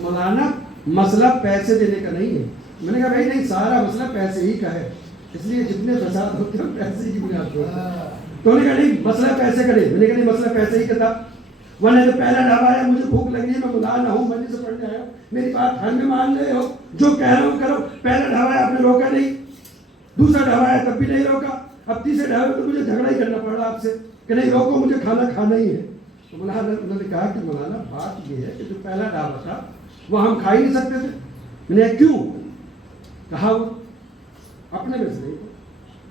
مولانا مسئلہ پیسے دینے کا نہیں ہے. میں نے کہا بھائی نہیں، سارا مسئلہ پیسے ہی کا ہے، اس لیے جتنے فساد ہوتے ہیں پیسے کی بنیاد پر ہوتے ہیں. تو انہوں نے کہا نہیں مسئلہ پیسے کا نہیں. میں نے کہا نہیں مسئلہ پیسے ہی کا تھا، ورنہ جو پہلا ڈھابا آیا مجھے بھوک لگ رہی ہے، میں مولانا ہوں، مجلس سے پڑھنے آیا ہوں، میری بات ہر میں مان رہے ہو، جو کہہ رہا ہوں کرو. پہلا ڈھابا آیا آپ نے روکا نہیں، دوسرا ڈھابا آیا تب بھی نہیں روکا، اب تیسرے ڈھابے تو مجھے جھگڑا ہی کرنا پڑ رہا آپ سے کہ نہیں روکو مجھے کھانا کھانا ہی ہے. تو مولانا انہوں نے کہا کہ مولانا بات یہ ہے کہ جو پہلا ڈھابا تھا وہ ہم کھا ہی نہیں سکتے تھے. میں نے کیوں؟ کہا وہ اپنے میں سے نہیں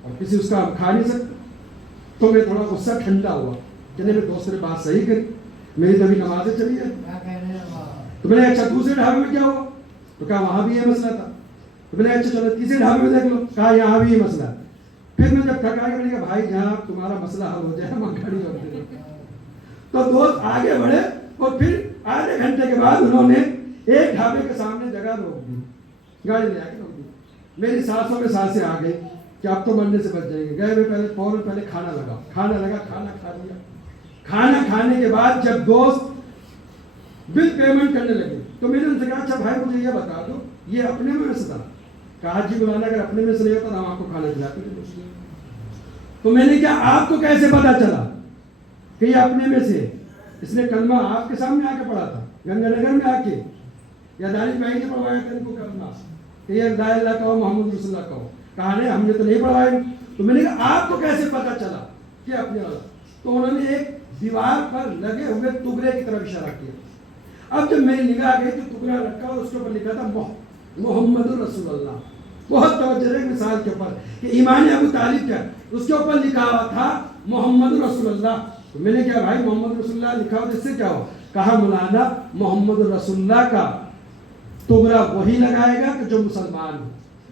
اور کسی اس کا ہم کھا نہیں سکتے. تو میں تھوڑا غصہ ٹھنڈا ہوا کہ نہیں میں دوست نے بات صحیح کری، میری تبھی نمازیں چلی ہے. تو میں نے اچھا دوسرے ڈھابے میں کیا ہوا؟ تو کہا وہاں بھی یہ مسئلہ تھا. تو میں نے اچھا چلو تیسرے ڈھابے میں دیکھ لو. کہا یہاں بھی یہ مسئلہ ہے. پھر میں جب تھکا کے میں نے کہا بھائی جہاں تمہارا مسئلہ حل ہو جائے ہم گاڑی روک دیں. تو دوست آگے بڑھے اور پھر آدھے گھنٹے کے بعد انہوں نے ایک ڈھابے کے سامنے جگہ روک دی، گاڑی لے آ کے روک دی. میری سانسوں میں سانسیں آ گئی کہ اب تو مرنے سے بچ جائیں گے. گئے میں پہلے فوراً پہلے کھانا لگا، کھانا لگا، کھانا کھا لیا. کھانا کھانے کے بعد جب دوست بل پیمنٹ کرنے لگے تو میں نے ان سے کہا اچھا بھائی مجھے یہ بتا دو یہ اپنے میں سے تھا؟ کہا جی مولانا اگر اپنے میں سے نہیں ہوتا تو ہم آپ کو کھانا کھلاتے تھے. تو میں نے کہا آپ کو کیسے پتا چلا کہ یہ اپنے میں سے؟ اس نے کلمہ آپ کے سامنے آ کے پڑھا تھا گنگا نگر میں آ کے، یا دانش بھائی نے پڑھوایا تھا ان کو کلمہ کہ یہ لا الہ کہو محمد رسول اللہ کہو؟ کہا نہیں ہم نے تو نہیں پڑھوایا. تو میں نے کہا آپ کو کیسے پتا چلا کہ اپنے والا؟ تو انہوں نے ایک دیوار پر لگے ہوئے ٹکڑے کی طرف اشارہ کیا. اب جب میری نگاہ گئی تو ٹکڑا رکھا اور اس کے اوپر لکھا تھا محمد رسول اللہ. بہت توجہ ہے مثال کے اوپر کہ ایمان ابو طالب کیا اس کے اوپر لکھا ہوا تھا محمد رسول اللہ. تو میں نے کہا بھائی محمد رسول اللہ لکھا ہوا اس سے کیا ہو؟ کہا مولانا محمد رسول اللہ کا ٹکڑا وہی لگائے گا کہ جو مسلمان ہو.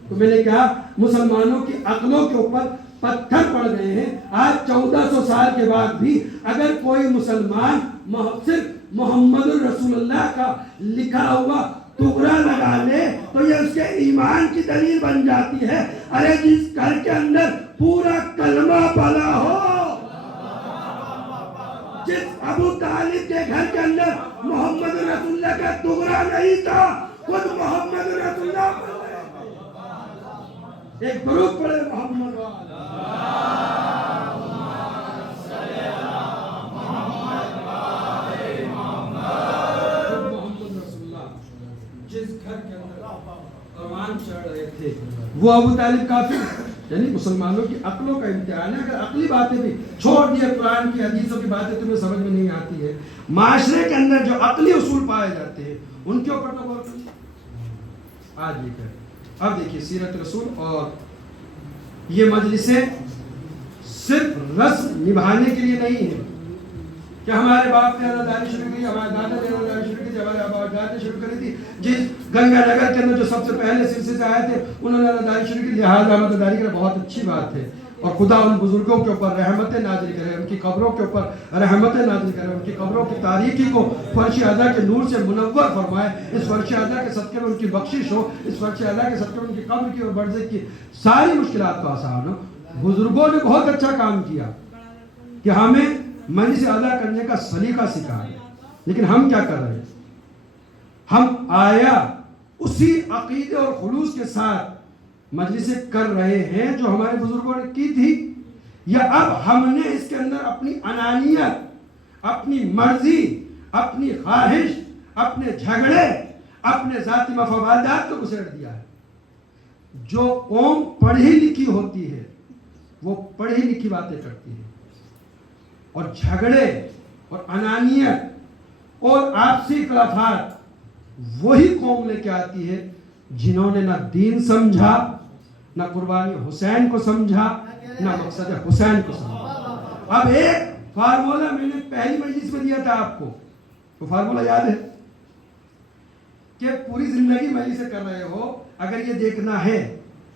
تو میں نے کہا مسلمانوں کی عقلوں کے اوپر پتھر پڑ گئے ہیں. آج 1400 سال کے بعد بھی اگر کوئی مسلمان صرف محمد رسول اللہ کا لکھا ہوا ٹکڑا لگا لے تو یہ اس کے ایمان کی دلیل بن جاتی ہے. ارے جس گھر کے اندر پورا کلمہ پڑا ہو، جس ابو طالب کے گھر کے اندر محمد رسول اللہ کا ٹکڑا نہیں تھا، خود محمد رسول اللہ ایک درود پڑھے محمد جس گھر کے اندر قرآن چڑھ رہے تھے وہ ابو طالب کافر یعنی مسلمانوں کی عقلوں کا امتحان ہے. اگر عقلی باتیں بھی چھوڑ دیے، قرآن کی حدیثوں کی باتیں تمہیں سمجھ میں نہیں آتی ہے، معاشرے کے اندر جو عقلی اصول پائے جاتے ہیں ان کے اوپر تو غور کریے. آج یہ کہ اب دیکھیے سیرت رسول، اور یہ مجلسیں صرف رسم نبھانے کے لیے نہیں ہے کہ ہمارے باپ نے عزاداری شروع کی، ہمارے دادا نے عزاداری شروع کی، ہمارے آبا نے شروع کری تھی، جس گنگا نگر کے اندر جو سب سے پہلے سلسلے سے آئے تھے انہوں نے عزاداری شروع کی، لہٰذا ہم عزاداری کریں. بہت اچھی بات ہے، اور خدا ان بزرگوں کے اوپر رحمتیں نازل کرے، ان کی قبروں کے اوپر رحمتیں نازل کرے، ان کی قبروں کی تاریکی کو فرش اعلیٰ کے نور سے منور فرمائے. اس فرش اعلیٰ کے صدقے میں ان کی بخشش ہو، اس فرش اعلیٰ کے صدقے میں ان کی قبر کی اور برزخ کی ساری مشکلات کو آسان ہو. بزرگوں نے بہت اچھا کام کیا کہ ہمیں مجلس ادا کرنے کا سلیقہ سکھایا، لیکن ہم کیا کر رہے ہیں؟ ہم آیا اسی عقیدے اور خلوص کے ساتھ مجلسیں کر رہے ہیں جو ہمارے بزرگوں نے کی تھی، یا اب ہم نے اس کے اندر اپنی انانیت، اپنی مرضی، اپنی خواہش، اپنے جھگڑے، اپنے ذاتی مفادات کو گھسیٹ دیا ہے؟ جو قوم پڑھی لکھی ہوتی ہے وہ پڑھی لکھی باتیں کرتی ہے، اور جھگڑے اور انانیت اور آپسی اختلافات وہی قوم لے کے آتی ہے جنہوں نے نہ دین سمجھا، نہ قربانی حسین کو سمجھا، نہ مقصد حسین کو سمجھا. اب ایک فارمولہ میں نے پہلی مجلس میں دیا تھا آپ کو، وہ فارمولہ یاد ہے کہ پوری زندگی مجلسیں کر رہے ہو، اگر یہ دیکھنا ہے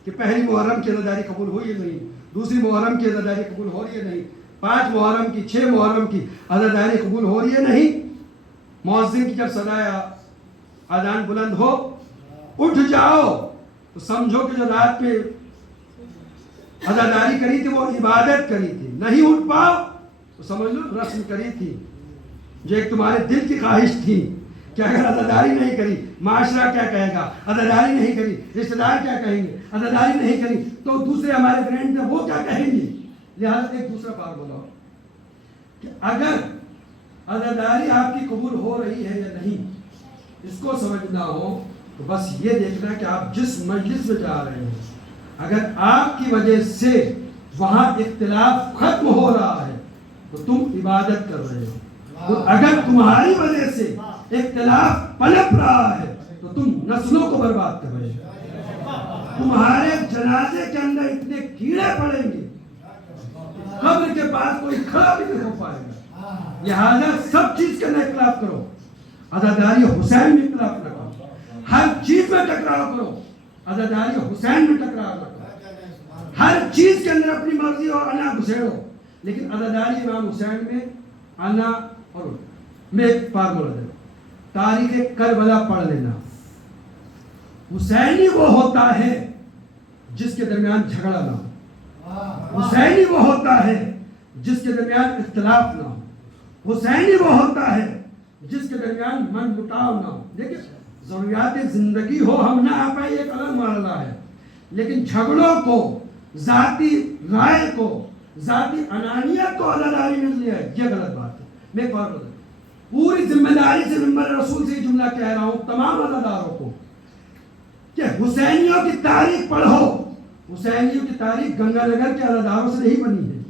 کہ پہلی محرم کی عزاداری قبول ہوئی یا نہیں، دوسری محرم کی عزاداری قبول ہو رہی ہے نہیں، 5 محرم کی 6 محرم کی عزاداری قبول ہو رہی ہے نہیں، مؤذن کی جب صدائے اذان بلند ہو اٹھ جاؤ تو سمجھو کہ جو رات پہ عزاداری کری تھی وہ عبادت کری تھی. نہیں اٹھ پاؤ تو سمجھ لو رسم کری تھی، جو ایک تمہارے دل کی خواہش تھی کہ اگر عزاداری نہیں کری معاشرہ کیا کہے گا، عزاداری نہیں کری رشتہ دار کیا کہیں گے، عزاداری نہیں کری تو دوسرے ہمارے فرینڈ ہیں وہ کیا کہیں گے. لہٰذا ایک دوسرا فارمولہ ہو کہ اگر عزاداری آپ کی قبول ہو رہی ہے یا نہیں، اس کو سمجھنا ہو تو بس یہ دیکھنا کہ آپ جس مجلس میں جا رہے ہیں اگر آپ کی وجہ سے وہاں اختلاف ختم ہو رہا ہے تو تم عبادت کر رہے ہو، اور اگر تمہاری وجہ سے اختلاف پلپ رہا ہے تو تم نسلوں کو برباد کر رہے ہو. تمہارے جنازے کے اندر اتنے کیڑے پڑیں گے قبر کے پاس کوئی کھڑا بھی نہیں ہو پائے گا. لہذا سب چیز کے اندر اختلاف کرو، عزاداری حسین میں اختلاف نہ کرو، ہر چیز میں ٹکراؤ کرو، عزاداری حسین میں ٹکراؤ نہ کرو، ہر چیز کے اندر اپنی مرضی اور انا گھسیڑو، لیکن عزاداری امام حسین میں انا اور میں ایک فارمولہ دے تاریخ کربلا پڑھ لینا. حسینی وہ ہوتا ہے جس کے درمیان جھگڑا نہ ہو، حسینی وہ ہوتا ہے جس کے درمیان اختلاف نہ ہو، حسینی وہ ہوتا ہے جس کے درمیان من مٹاؤ نہ ہو. دیکھیں ضروریات زندگی ہو ہم نہ آ پائے ایک الگ معاملہ ہے، لیکن جھگڑوں کو، ذاتی رائے کو، ذاتی انانیت کو عزاداری میں لیا ہے، یہ غلط بات ہے. میں ایک بات بتا پوری ذمہ داری سے ممبر رسول سے یہ جملہ کہہ رہا ہوں تمام عزاداروں کو کہ حسینیوں کی تاریخ پڑھو. حسینیوں کی تاریخ گنگا نگر کے عزاداروں سے نہیں بنی ہے،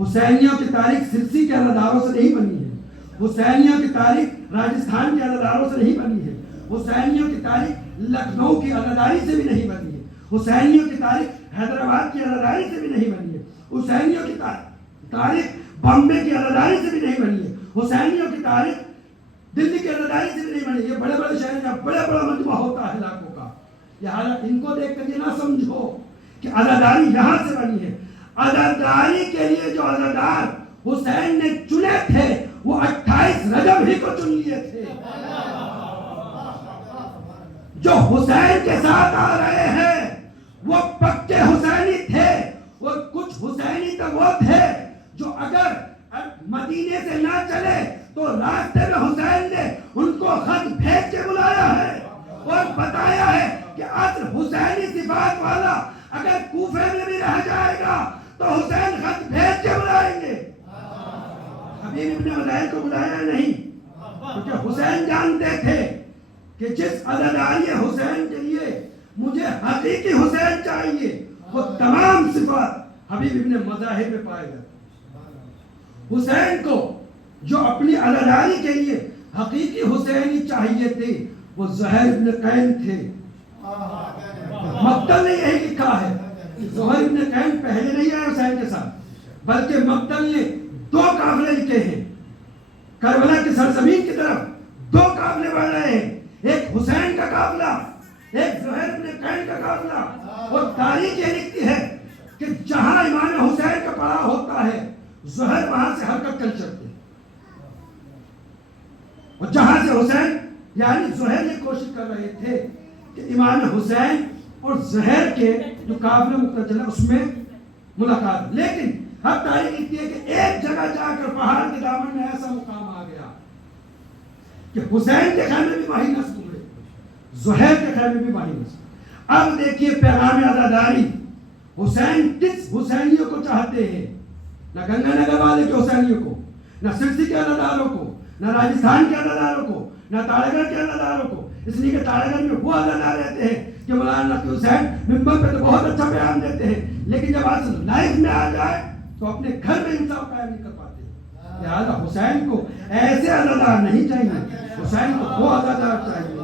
حسینیوں کی تاریخ سرسی کے عزاداروں سے نہیں بنی ہے، حسینیوں کی تاریخ راجستھان کے عزاداروں سے نہیں بنی ہے، حسینیوں کی تاریخ لکھنؤ کی عزاداری سے بھی نہیں بنی ہے، حسینیوں کی تاریخ حیدرآباد کی عزاداری سے بھی نہیں بنی ہے، حسینیوں کی تاریخ بامبے کی عزاداری سے بھی نہیں بنی ہے، حسینیوں کی تاریخ دلی کی عزاداری سے بھی نہیں بنی. یہ بڑے بڑے شہر میں بڑا بڑا مجمع ہوتا ہے علاقوں کا، لہٰذا ان کو دیکھ کر یہ نہ سمجھو کہ عزاداری یہاں سے بنی ہے. عزاداری کے لیے جو عزادار حسین نے چنے تھے وہ 28 رجب ہی کو چن لیے تھے. جو حسین کے ساتھ آ رہے ہیں وہ پکے حسینی تھے، اور کچھ حسینی تو وہ تھے جو اگر مدینے سے نہ چلے تو راستے میں حسین نے ان کو خط بھیج کے بلایا ہے اور بتایا ہے کہ عصر حسینی صفات والا اگر کوفے میں بھی رہ جائے گا تو حسین خط بھیج کے بلائیں گے. حبیب ابن عزیر کو بلایا نہیں، کیونکہ حسین جانتے تھے کہ جس عزاداری حسین کے لیے مجھے حقیقی حسین چاہیے وہ تمام حبیب ابن مظاہر میں پائے جاتے ہیں۔ حسین کو جو اپنی عزاداری کے لیے حقیقی حسینی چاہیے تھے وہ زہیر ابن قین تھے۔ مقتل نے یہی لکھا ہے کہ زہیر ابن قین پہلے نہیں آئے حسین کے ساتھ، بلکہ مقتل نے 2 قافلے لکھے ہیں کربلا کی سرزمین کی طرف، 2 قافلے بڑھ رہے ہیں، ایک حسین کا قافلہ، ایک زہیر ابن قین کا قافلہ۔ اور تاریخ یہ لکھتی ہے کہ جہاں امام حسین کا پڑاؤ ہوتا ہے زہیر وہاں سے حرکت کر چلتے ہیں، اور جہاں سے حسین یعنی زہیر یہ کوشش کر رہے تھے کہ امام حسین اور زہیر کے جو قافلہ متصل ہے اس میں ملاقات، لیکن ہر تاریخ لکھتی ہے کہ ایک جگہ جا کر پہاڑ کے دامن میں ایسا مقام آ گیا کہ حسین کے خیمے بھی وہی نصب ہوئے، زہیر کے خیمے بھی وہی نصب۔ اب دیکھیے پیغام عزاداری، حسین کس حسینیوں کو چاہتے ہیں؟ نہ گنگا نگر والے کے حسینیوں کو، نہ سرسی کے عزاداروں کو، نہ راجستھان کے عزاداروں کو، نہ تاڑے گڑھ کے عزاداروں کو، اس لیے کہ تاڑے گڑھ میں وہ عزادار رہتے ہیں کہ مولانا نقی حسین ممبر پہ تو بہت اچھا بیان دیتے ہیں، لیکن جب آج لائف میں آ جائے تو اپنے گھر میں انصاف قائم نہیں کر پاتے۔ لہٰذا حسین کو ایسے عزادار نہیں چاہیے، حسین کو وہ عزادار چاہیے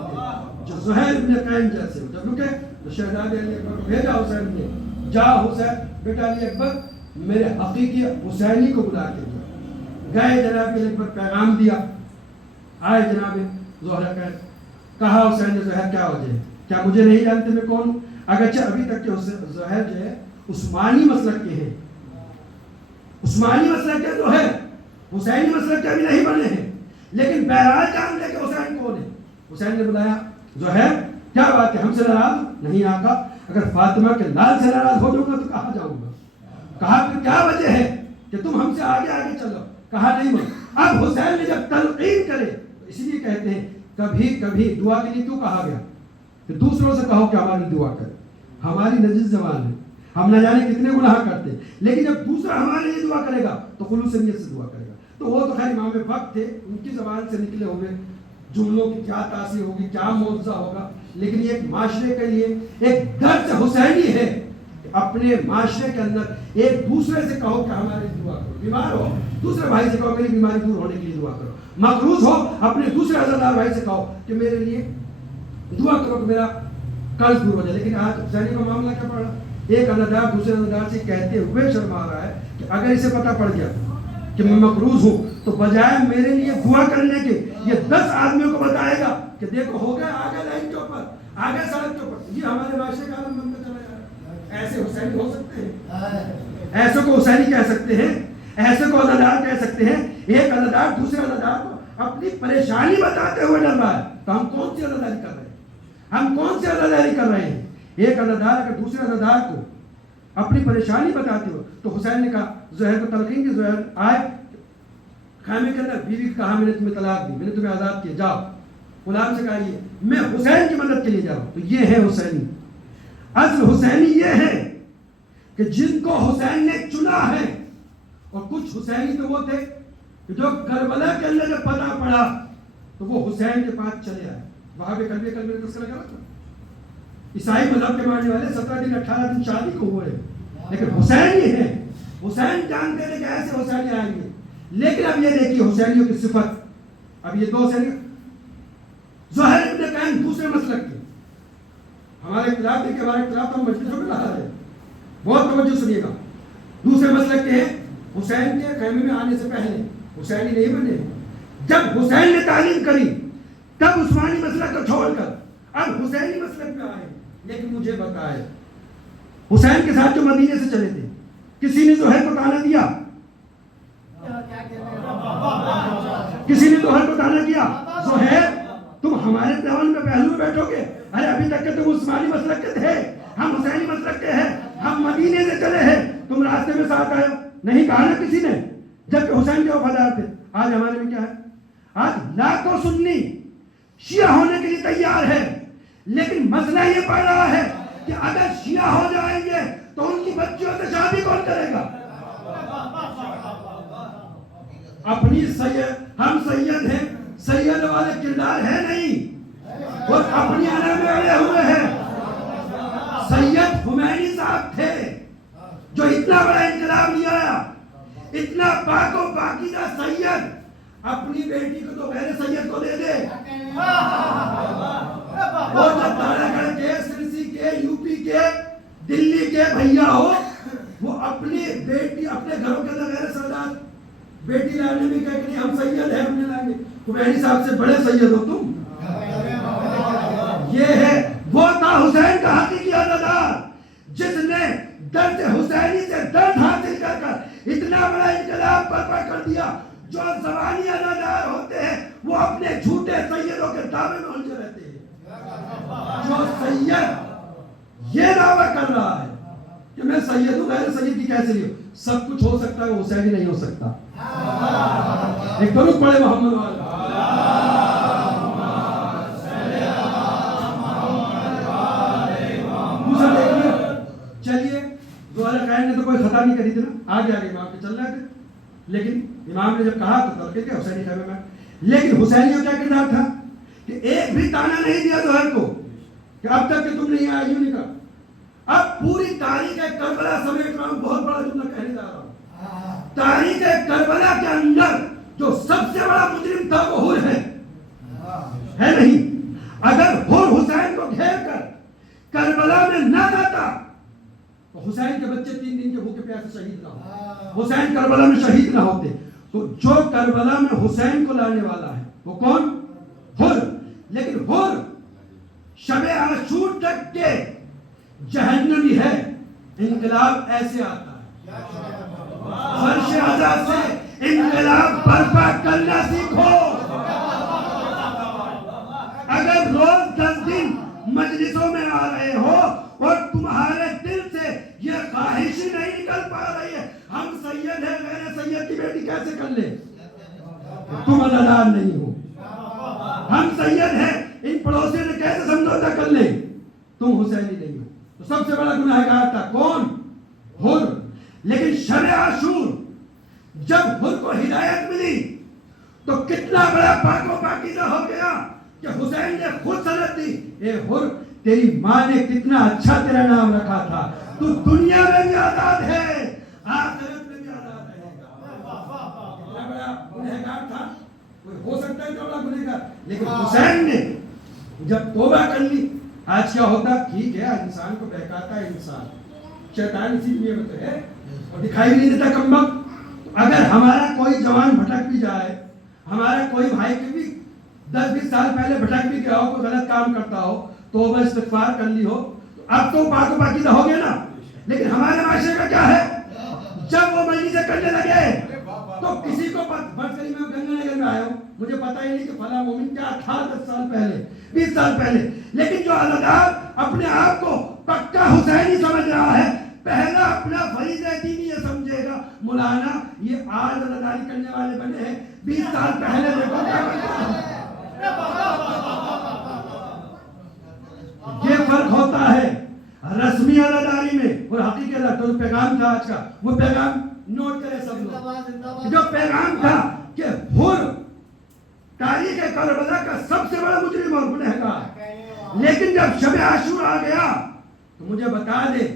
جو زہیر ابن قین جیسے ہو۔ جب رکے تو شہزادے علی اکبر کو بھیجا حسین نے، جا حسین بیٹا علی اکبر میرے حقیقی حسینی کو بلا کے جا۔ گئے جناب علی اکبر پیغام دیا، آئے جناب زہرا کہا حسین نے زہر کیا وجہ ہے، کیا مجھے نہیں جانتے میں کون ہوں؟ اگرچہ ابھی تک کہ زہر جو ہے عثمانی مسلک کے ہیں، عثمانی مسلک کے جو ہے حسینی مسلک کے ابھی نہیں بنے ہیں، لیکن بہرحال جان لے کہ حسین کون ہے۔ حسین نے بلایا زہر کیا بات ہے، ہم سے ناراض نہیں آقا، اگر فاطمہ کے لال سے ناراض ہو جاؤں گا تو کہاں جاؤں گا؟ کہا پھر کیا وجہ ہے کہ تم ہم سے آگے آگے چلو؟ کہا نہیں مانگ۔ اب حسین نے جب تلقین کرے تو اسی لیے کہتے ہیں کبھی کبھی دعا کے لیے کیوں کہا گیا کہ دوسروں سے کہو کہ ہماری دعا کرے، ہماری نجس زبان ہے، ہم نہ جانے کتنے گناہ کرتے ہیں، لیکن جب دوسرا ہمارے لیے دعا کرے گا تو خلوص نیت سے دعا کرے گا۔ تو وہ تو خیر امام وقت تھے، ان کی زبان سے نکلے ہوئے جملوں کی کیا تاثیر ہوگی، کیا معجزہ ہوگا، لیکن یہ ایک معاشرے کے لیے ایک درس حسینی ہے کہ اپنے معاشرے کے اندر ایک دوسرے سے کہو کہ ہماری دعا کرو، بیمار ہو دوسرے بھائی سے کہو میری بیماری دور ہونے کے لیے دعا کرو، مقروض ہو اپنے دوسرے عزادار بھائی سے کہو کہ میرے لیے دعا کرو کہ میرا قرض دور ہو جائے۔ لیکن آج حسینی کا معاملہ کیا پڑا، ایک عزادار دوسرے عزادار سے کہتے ہوئے شرما رہا ہے کہ اگر اسے پتہ پڑ گیا کہ میں مقروض ہوں تو بجائے میرے لیے دعا کرنے کے یہ 10 آدمیوں کو بتائے گا کہ دیکھو ہو گیا آگے لائن کے اوپر، آگے سڑک کے اوپر۔ یہ ہمارے معاشرے کا عالم بنتا چلا جا رہا ہے۔ ایسے حسینی ہو سکتے ہیں، ایسے کو حسینی کہہ سکتے ہیں، ایسے کو عزادار کہہ سکتے ہیں۔ ایک عزادار دوسرے عزادار کو اپنی پریشانی بتاتے ہوئے ڈر رہا ہے تو ہم کون سی عزاداری کر رہے ہیں، ہم کون سی عزاداری کر رہے ہیں؟ ایک عزادار اگر دوسرے عزادار کو اپنی پریشانی بتاتے ہو تو حسین نے کہا زہر کو تلقین کی، زہر آئے خیمے کے اندر، بیوی کہا میں نے تمہیں طلاق دی، میں نے تمہیں آزاد کیا، جاؤ۔ غلام سے کہا یہ میں حسین کی مدد کے لیے جا رہا ہوں۔ تو یہ ہے حسینی، اصل حسینی یہ ہے کہ جن کو حسین نے چنا ہے، اور کچھ حسینی تو وہ تھے کہ جو کربلا کے اندر جب پتہ پڑا تو وہ حسین کے پاس چلے آئے۔ وہاں پہ کل میں تذکرہ کرا تھا، عیسائی مذہب کے ماننے والے 17 دن 18 دن شادی کو ہوئے، لیکن حسین ہی ہے، حسین جانتے تھے کہ ایسے حسین آئیں گے۔ لیکن اب یہ دیکھیے حسینیوں کی صفت، اب یہ 2 حسینی، زہیر ابن قین دوسرے مسلک کے، ہمارے اختلاف دیکھیں، ہمارے اختلاف تو ہم مجلسوں میں رہا ہے، بہت توجہ سنیے گا، دوسرے مسلک کے ہیں، حسین کے خیمے میں آنے سے پہلے حسینی نہیں بنے، جب حسین نے تعلیم کری تب عثمانی مسلک کو چھوڑ کر اب حسینی مسلک میں آئے۔ لیکن مجھے بتائے حسین کے ساتھ جو مدینے سے چلے تھے کسی نے زہیر کو تانا دیا؟ کسی نے زہیر کو تانا کیا زہیر تم ہمارے دیوان میں پہلو میں بیٹھو گے؟ ارے ابھی تک کہ تم عثمانی مسلک کے تھے، ہم حسینی مسلک کے ہیں، ہم مدینے سے چلے ہیں، تم راستے میں ساتھ آئے ہو؟ نہیں کہا نا کسی نے، جبکہ حسین کے وفادار تھے۔ آج ہمارے میں کیا ہے، آج لاکھوں سنی شیعہ ہونے کے لیے تیار ہے، لیکن مسئلہ یہ پڑ رہا ہے کہ اگر شیعہ ہو جائیں گے تو ان کی بچیوں سے شادی کون کرے گا؟ اپنی سید، ہم سید ہیں، سید والے کردار ہے نہیں، وہ اپنی آنے میں اڑے ہوئے ہیں۔ سید خمینی صاحب تھے جو اتنا بڑا اتنا پاک و پاکیزہ سید اپنی بیٹی کو تو غیر سید کو دے دے. وہ تارا گڑھ کے، سرسی کے، یو پی کے، دلی کے بھیا ہو، وہ اپنی بیٹی اپنے گھروں کے اندر غیر سردار بیٹی لانے میں کہہ کہ نہیں ہم سید ہیں، ہم نے لائیں گے. خمینی صاحب سے بڑے سید ہو تم. یہ ہے وہ تھا حسین کا حقیقی عزادار جس نے درد حسینی سے درد حاصل کر کر اتنا بڑا انقلاب برپا کر دیا. جو زبانی عزادار ہوتے ہیں وہ اپنے جھوٹے سیدوں کے دعوے میں الجھے رہتے ہیں. جو سید یہ دعویٰ کر رہا ہے کہ میں سید ہوں، غیر سید کی کیسے نہیں ہوں؟ سب کچھ ہو سکتا ہے، وہ حسینی نہیں ہو سکتا. ایک درود پڑھے محمد والا. چلیے زہر خیر نے تو کوئی خطا نہیں کری تھی نا، آگے آگے امام کے چل رہے تھے، لیکن امام نے جب کہا تو ترکے کے حسینی خیمے میں. لیکن حسینی کا کیا کردار تھا کہ ایک بھی تانا نہیں دیا زہر کو کہ اب تک کہ تم نہیں آئے، یوں نہیں کہا. اب پوری تاریخ کربلا سمیت میں بہت بڑا جملہ کہنے جا رہا ہوں. تاریخ کربلا کے اندر جو سب سے بڑا مجرم تھا وہ حر ہے نہیں. اگر حر حسین کو گھیر کر کربلا میں نہ جاتا تو حسین کے بچے 3 دن کے بھوکے پیاسے شہید نہ ہوتے، حسین کربلا میں شہید نہ ہوتے. تو جو کربلا میں حسین کو لانے والا ہے وہ کون؟ حر. لیکن حر شب عاشور تک کے جہنمی ہے. انقلاب ایسے آتا ہے. فرش عزا سے انقلاب برپا کرنا سیکھو. اگر روز 10 دن مجلسوں میں آ رہے ہو اور تمہارے دل سے یہ خواہش ہی نہیں نکل پا رہی ہے ہم سید ہیں، غیر سید کی بیٹی کیسے کر لے؟ تم عزادار نہیں ہو. ہم سید ہیں، ان پڑوسی نے کیسے سمجھوتا کر لے؟ تم حسینی نہیں ہو. تو سب سے بڑا گناہگار تھا کون؟ حر. لیکن شب عاشور جب حر کو ہدایت ملی تو کتنا بڑا پاک و پاکیزہ ہو گیا کہ حسین نے خود سند دی. اے حر، تیری ماں نے کتنا اچھا تیرا نام رکھا تھا، تو دنیا میں بھی آزاد ہے، آخرت میں بھی آزاد رہے گا. کتنا بڑا گنہگار تھا، کوئی ہو سکتا ہے اتنا بڑا گنہگار. لیکن حسین نے جب توبہ کر لی. آج کیا ہوتا؟ ٹھیک ہے انسان کو بہکاتا ہے انسان، شیطان اسی دنیا میں تو ہے اور دکھائی نہیں دیتا کمبخت. اگر ہمارا کوئی جوان بھٹک بھی جائے، ہمارا کوئی بھائی بھی 10-20 سال پہلے بھٹک بھی گیا ہو، کوئی غلط کام کرتا ہو، توبہ استغفار کر لی ہو، تو اب تو پاک و پاکیزہ ہو گیا نا. لیکن ہمارے معاشرے کا کیا ہے؟ جب وہ مجلسیں کرنے لگے تو کسی کو فرض کری میں گنگا نگر میں آیا ہوں، مجھے پتا ہی نہیں کہ فلاں مومن کیا تھا 10 سال پہلے، 20 سال پہلے. لیکن جو عزادار اپنے آپ کو پکا حسینی سمجھ رہا ہے، پہلا اپنا فریضہ دینی یہ سمجھے گا مولانا یہ آج عزاداری کرنے والے بنے ہیں، 20 سال پہلے دیکھو کیا کرتے ہیں. یہ فرق ہوتا ہے رسمی عزاداری میں اور حقیقی عزاداری. تو پیغام تھا آج کا، وہ پیغام نوٹ کرے سب لوگ. جو پیغام تھا کہ حر تاریخ کربلا کا سب سے بڑا مجرم اور گنہگار. لیکن جب شب عاشور آ گیا تو مجھے بتا دے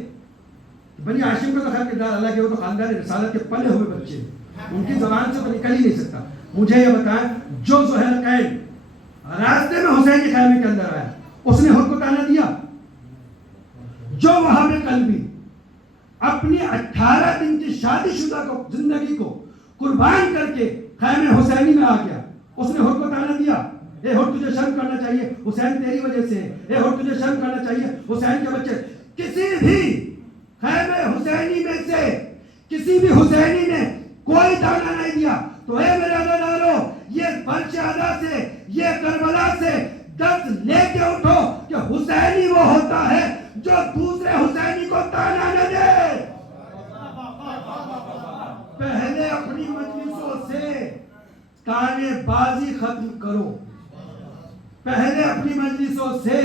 بنی ہاشم کا تو خیر کردار اللہ کے، وہ تو خاندان رسالت کے پلے ہوئے بچے ہیں، ان کی زبان سے تو نکل ہی نہیں سکتا. مجھے یہ بتائیں جو زہیر قین راستے میں حسین کے خیمے کے اندر آیا اس نے خود کو تانا دیا؟ جو وہاں پہ قلبی اپنی 18 دن کی شادی شدہ کو زندگی کو قربان کر کے خیمے حسینی میں آ گیا، اس نے خود کو تانا دیا؟ اے ہو تجھے شرم کرنا چاہیے، حسین تیری وجہ سے ہے. اے ہو تجھے شرم کرنا چاہیے، حسین کے بچے. کسی بھی خیمے حسینی میں سے کسی بھی حسینی نے کوئی تانا نہیں دیا. تو اے میرے عزادارو، یہ فرش عزا سے، یہ کربلا سے درس لے کے اٹھو کہ حسینی وہ ہوتا ہے جو دوسرے حسینی کو تانا نہ دے. پہلے اپنی مجلسوں سے تانے بازی ختم کرو، پہلے اپنی مجلسوں سے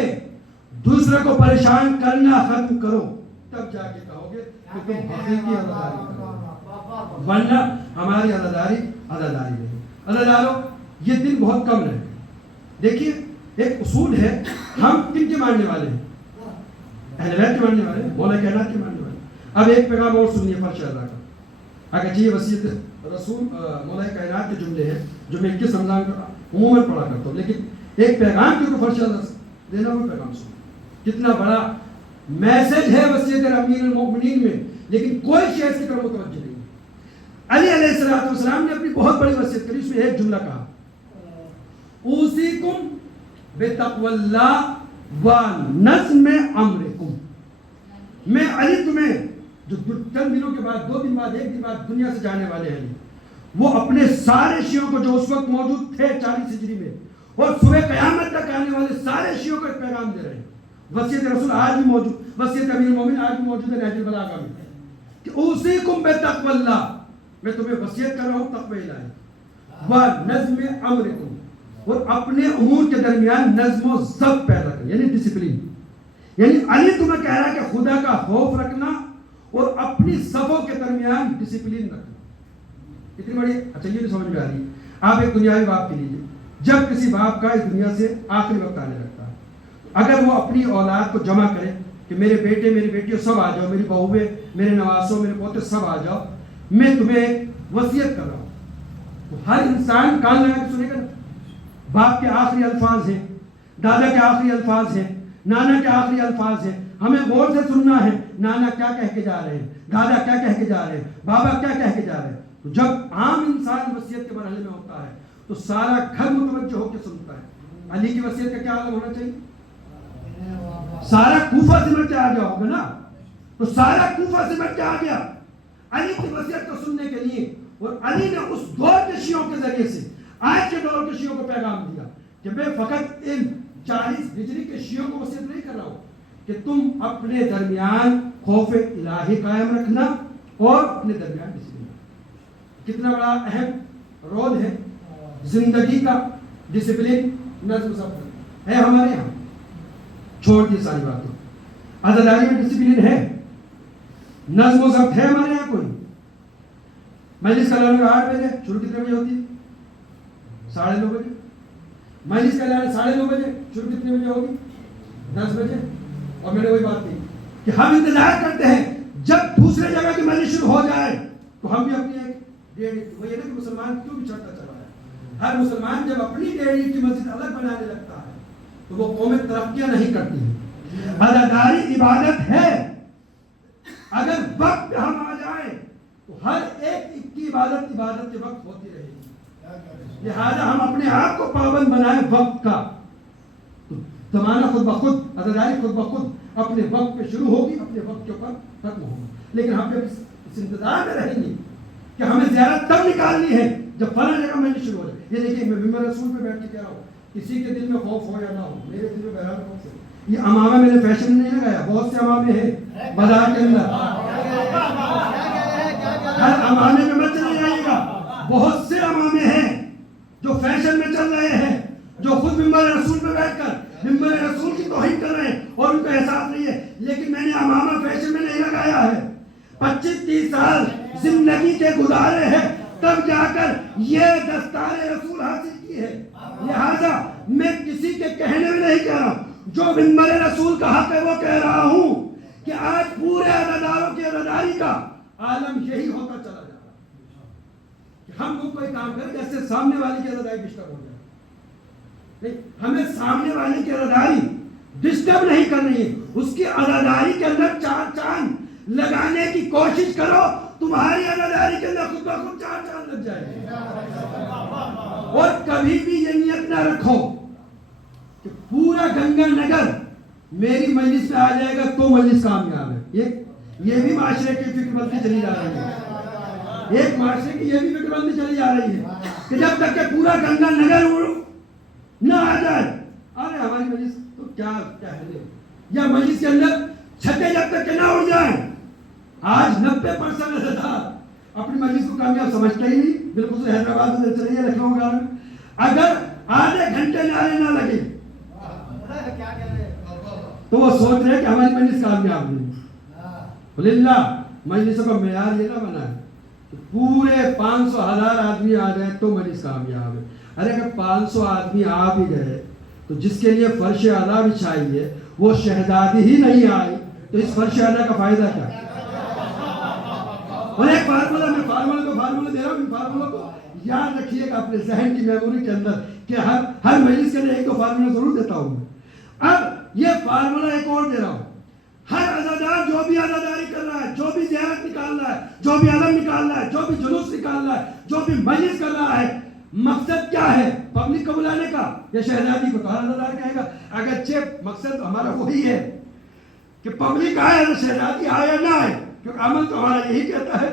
دوسرے کو پریشان کرنا ختم کرو، تب جا کے کہو گے کہ تم حقیقی عزاداری کرو. ورنہ ہماری عزاداری نہیں. عزادارو یہ دن بہت کم رہے. دیکھیے ایک اصول ہے، ہم کن کے ماننے والے ہیں؟ اہل بیت کے ماننے والے ہیں، مولا کائنات کے ماننے والے ہیں. اب ایک پیغام اور سنیے فرش عزا کا. اگر یہ وصیت رسول مولا کائنات کے جملے ہیں جو میں 21 رمضان کو عموماً پڑھا کرتا ہوں، لیکن ایک پیغام کے اوپر فرش دینا، وہ پیغام سنو، کتنا بڑا میسج ہے وصیت امیر المومنین میں، لیکن کوئی شے اس کی طرف متوجہ نہیں۔ علی علیہ السلام نے اپنی بہت بڑی وصیت کری، اس میں ایک جملہ کہا اوصیکم بتقوی اللہ ونظم امرکم، میں علی تمہیں جو چند دنوں کے بعد، 2 دن بعد، 1 دن بعد دنیا سے جانے والے ہیں، وہ اپنے سارے شیعوں کو جو اس وقت موجود تھے 40 ہجری میں اور صبح قیامت تک آنے والے سارے شیعوں کو ایک پیغام دے رہے ہیں۔ وصیت رسول آج بھی موجود، وصیت امیر المومنین آج بھی موجود ہے نہج البلاغہ میں، کہ اوصیکم بتقوی اللہ، میں تمہیں وصیت کر رہا ہوں تقوی الہی، ونظم امرکم، اور اپنے امور کے درمیان نظم و ضبط پیدا کریں، یعنی ڈسپلین۔ یعنی علی تمہیں کہہ رہا ہے کہ خدا کا خوف رکھنا اور اپنی صفوں کے درمیان ڈسپلین رکھنا۔ اتنی بڑی، اچھا یہ بھی سمجھ میں آ رہی ہے۔ آپ ایک دنیاوی باپ کے لیجیے، جب کسی باپ کا اس دنیا سے آخری وقت آنے لگتا ہے، اگر وہ اپنی اولاد کو جمع کرے کہ میرے بیٹے میری بیٹیوں سب آ جاؤ، میری بہویں، میرے نواسوں، میرے پوتے سب آ جاؤ، میں تمہیں وصیت کر رہا ہوں، تو ہر انسان کان لگا کے سنے گا نا۔ باپ کے آخری الفاظ ہیں، دادا کے آخری الفاظ ہیں، نانا کے آخری الفاظ ہیں، ہمیں غور سے سننا ہے نانا کیا کہہ کے جا رہے ہیں، دادا کیا کہہ کے جا رہے ہیں، بابا کیا کہہ کے جا رہے ہیں۔ تو جب عام انسان وصیت کے مرحلے میں ہوتا ہے تو سارا گھر متوجہ ہو کے سنتا ہے۔ علی کی وصیت کا کیا عالم ہونا چاہیے؟ سارا کوفہ سمجھ کے آ گیا ہوگا نا، تو سارا کوفہ سمجھ کے آ گیا علی کی وصیت کو سننے کے لیے، اور علی نے اس دور کے شیعوں کے ذریعے سے آج کے دور کے شیعوں کو پیغام دیا کہ میں فقط ان 40 ہجری کے شیعوں کو وصیت نہیں کر رہا ہوں کہ تم اپنے درمیان خوف الہی قائم رکھنا اور اپنے درمیان ڈسپلین۔ کتنا بڑا اہم رول ہے زندگی کا، ڈسپلین، نظم و ضبط ہے ہمارے یہاں۔ چھوڑ دی ساری باتوں، عزاداری میں ڈسپلین ہے، نظم و ضبط ہے ہمارے یہاں کوئی؟ مجلس کا اعلان 8 بجے، شروع کتنے بجے ہوتی ہے؟ 9:30 بجے۔ مجلس کا اعلان 9:30 بجے، شروع کتنے بجے ہوگی؟ 10 بجے۔ اور میں نے وہی بات کی کہ ہم انتظار کرتے ہیں جب دوسرے جگہ کی مجلس شروع ہو جائے تو ہم بھی اپنی ایک ڈیڑھ، وہ یہ نا کہ مسلمان کیوں بچھڑتا چلا ہے؟ ہر مسلمان جب اپنی ڈیڑھ کی مسجد الگ بنانے لگتا ہے تو وہ قومیں ترقیاں نہیں کرتی ہیں۔ عزاداری عبادت ہے، اگر وقت پہ ہم آ جائیں تو ہر ایک کی عبادت کے وقت ہوتی رہے گی، لہذا ہم اپنے آپ کو پابند بنائیں وقت کا۔ زمانہ خود بخود، عزاداری خود بخود اپنے وقت پہ شروع ہوگی، اپنے وقت کے اوپر ختم ہوگی، لیکن ہم اس انتظار میں رہیں گے کہ ہمیں زیارت تب نکالنی ہے جب فلاں جگہ میں شروع ہو جائے۔ یہ دیکھیے میں ممبر رسول پہ بیٹھ کے کہہ رہا ہوں، کسی کے دل میں خوف ہو یا نہ ہو، میرے دل میں بہرحال خوف ہے۔ یہ امامہ میں نے فیشن نہیں لگایا، بہت سے امامے ہیں بازار کے اندر، ہر امامے میں مت چلے جائیے گا، بہت سے امامے ہیں جو فیشن میں چل رہے ہیں، جو خود ممبر رسول پہ بیٹھ کر ممبر رسول کی توہین کر رہے ہیں اور ان کو احساس نہیں ہے۔ لیکن میں نے امامہ فیشن میں نہیں لگایا ہے، 25-30 سال زندگی کے گزارے ہیں تب جا کر یہ دستار رسول حاصل کی ہے، لہذا میں کسی کے کہنے میں نہیں کہہ رہا ہوں، جو ممبر رسول کا حق ہے وہ کہہ رہا ہوں کہ آج پورے عزاداروں کی عزاداری کا عالم یہی ہوتا چلا جا رہا ہے کہ ہم کوئی کام کریں جیسے سامنے والی کی عزاداری ڈسٹرب ہو جائے۔ ہمیں سامنے والی کی عزاداری ڈسٹرب نہیں کرنی ہے، اس کی عزاداری کے اندر 4 چاند لگانے کی کوشش کرو، تمہاری عزاداری کے اندر خود بخود 4 چاند لگ جائے۔ اور کبھی بھی یہ نیت نہ رکھو کہ پورا گنگا نگر میری مجلس میں آ جائے گا تو مجلس کامیاب ہے۔ یہ بھی معاشرے کی فکر بندی چلی جا رہی ہے، ایک معاشرے کی یہ بھی فکر بندی چلی جا رہی ہے کہ جب تک کہ پورا گنگا نگر نہ آ جائے، ارے ہماری مجلس تو کیا ہے، یا مجلس کے اندر چھتے جب تک کہ نہ اڑ جائیں۔ آج 90% عزادار اپنی مجلس کو کامیاب سمجھتے ہی نہیں، بالکل حیدرآباد میں چلیے، لکھنؤ وغیرہ میں اگر آدھے گھنٹے نعرے نہ لگے تو وہ سوچ رہے کہ ہماری مجلس کامیاب نہیں۔ للہ مجلسوں کا معیار یہ نہ بنا ہے کہ پورے 500,000 آدمی آ جائے تو مجلس کامیاب ہے۔ ارے اگر 500 آدمی آ بھی گئے تو جس کے لیے فرش اعلیٰ بچھائی ہے وہ شہزادی ہی نہیں آئی تو اس فرش اعلیٰ کا فائدہ کیا؟ اور ایک فارمولہ میں فارمولہ دے رہا ہوں، ان فارمولوں کو یاد رکھیے گا اپنے ذہن کی میموری کے اندر کہ ہر مجلس کے لیے ایک دو فارمولہ ضرور دیتا ہوں میں۔ اب یہ فارمولہ ایک اور دے رہا ہوں، ہر عزادار جو بھی عزاداری کر رہا ہے، جو بھی زیارت نکال رہا ہے، جو بھی علم نکال رہا ہے، جو بھی جلوس نکال رہا ہے، جو بھی مجلس کر رہا ہے، مقصد کیا ہے؟ پبلک کو بلانے کا یا شہزادی کو؟ تو ہر عزادار کہے گا اگرچہ مقصد ہمارا وہی ہے کہ پبلک آئے، شہزادی آئے یا نہ آئے، کیونکہ عمل تو ہمارا یہی کہتا ہے،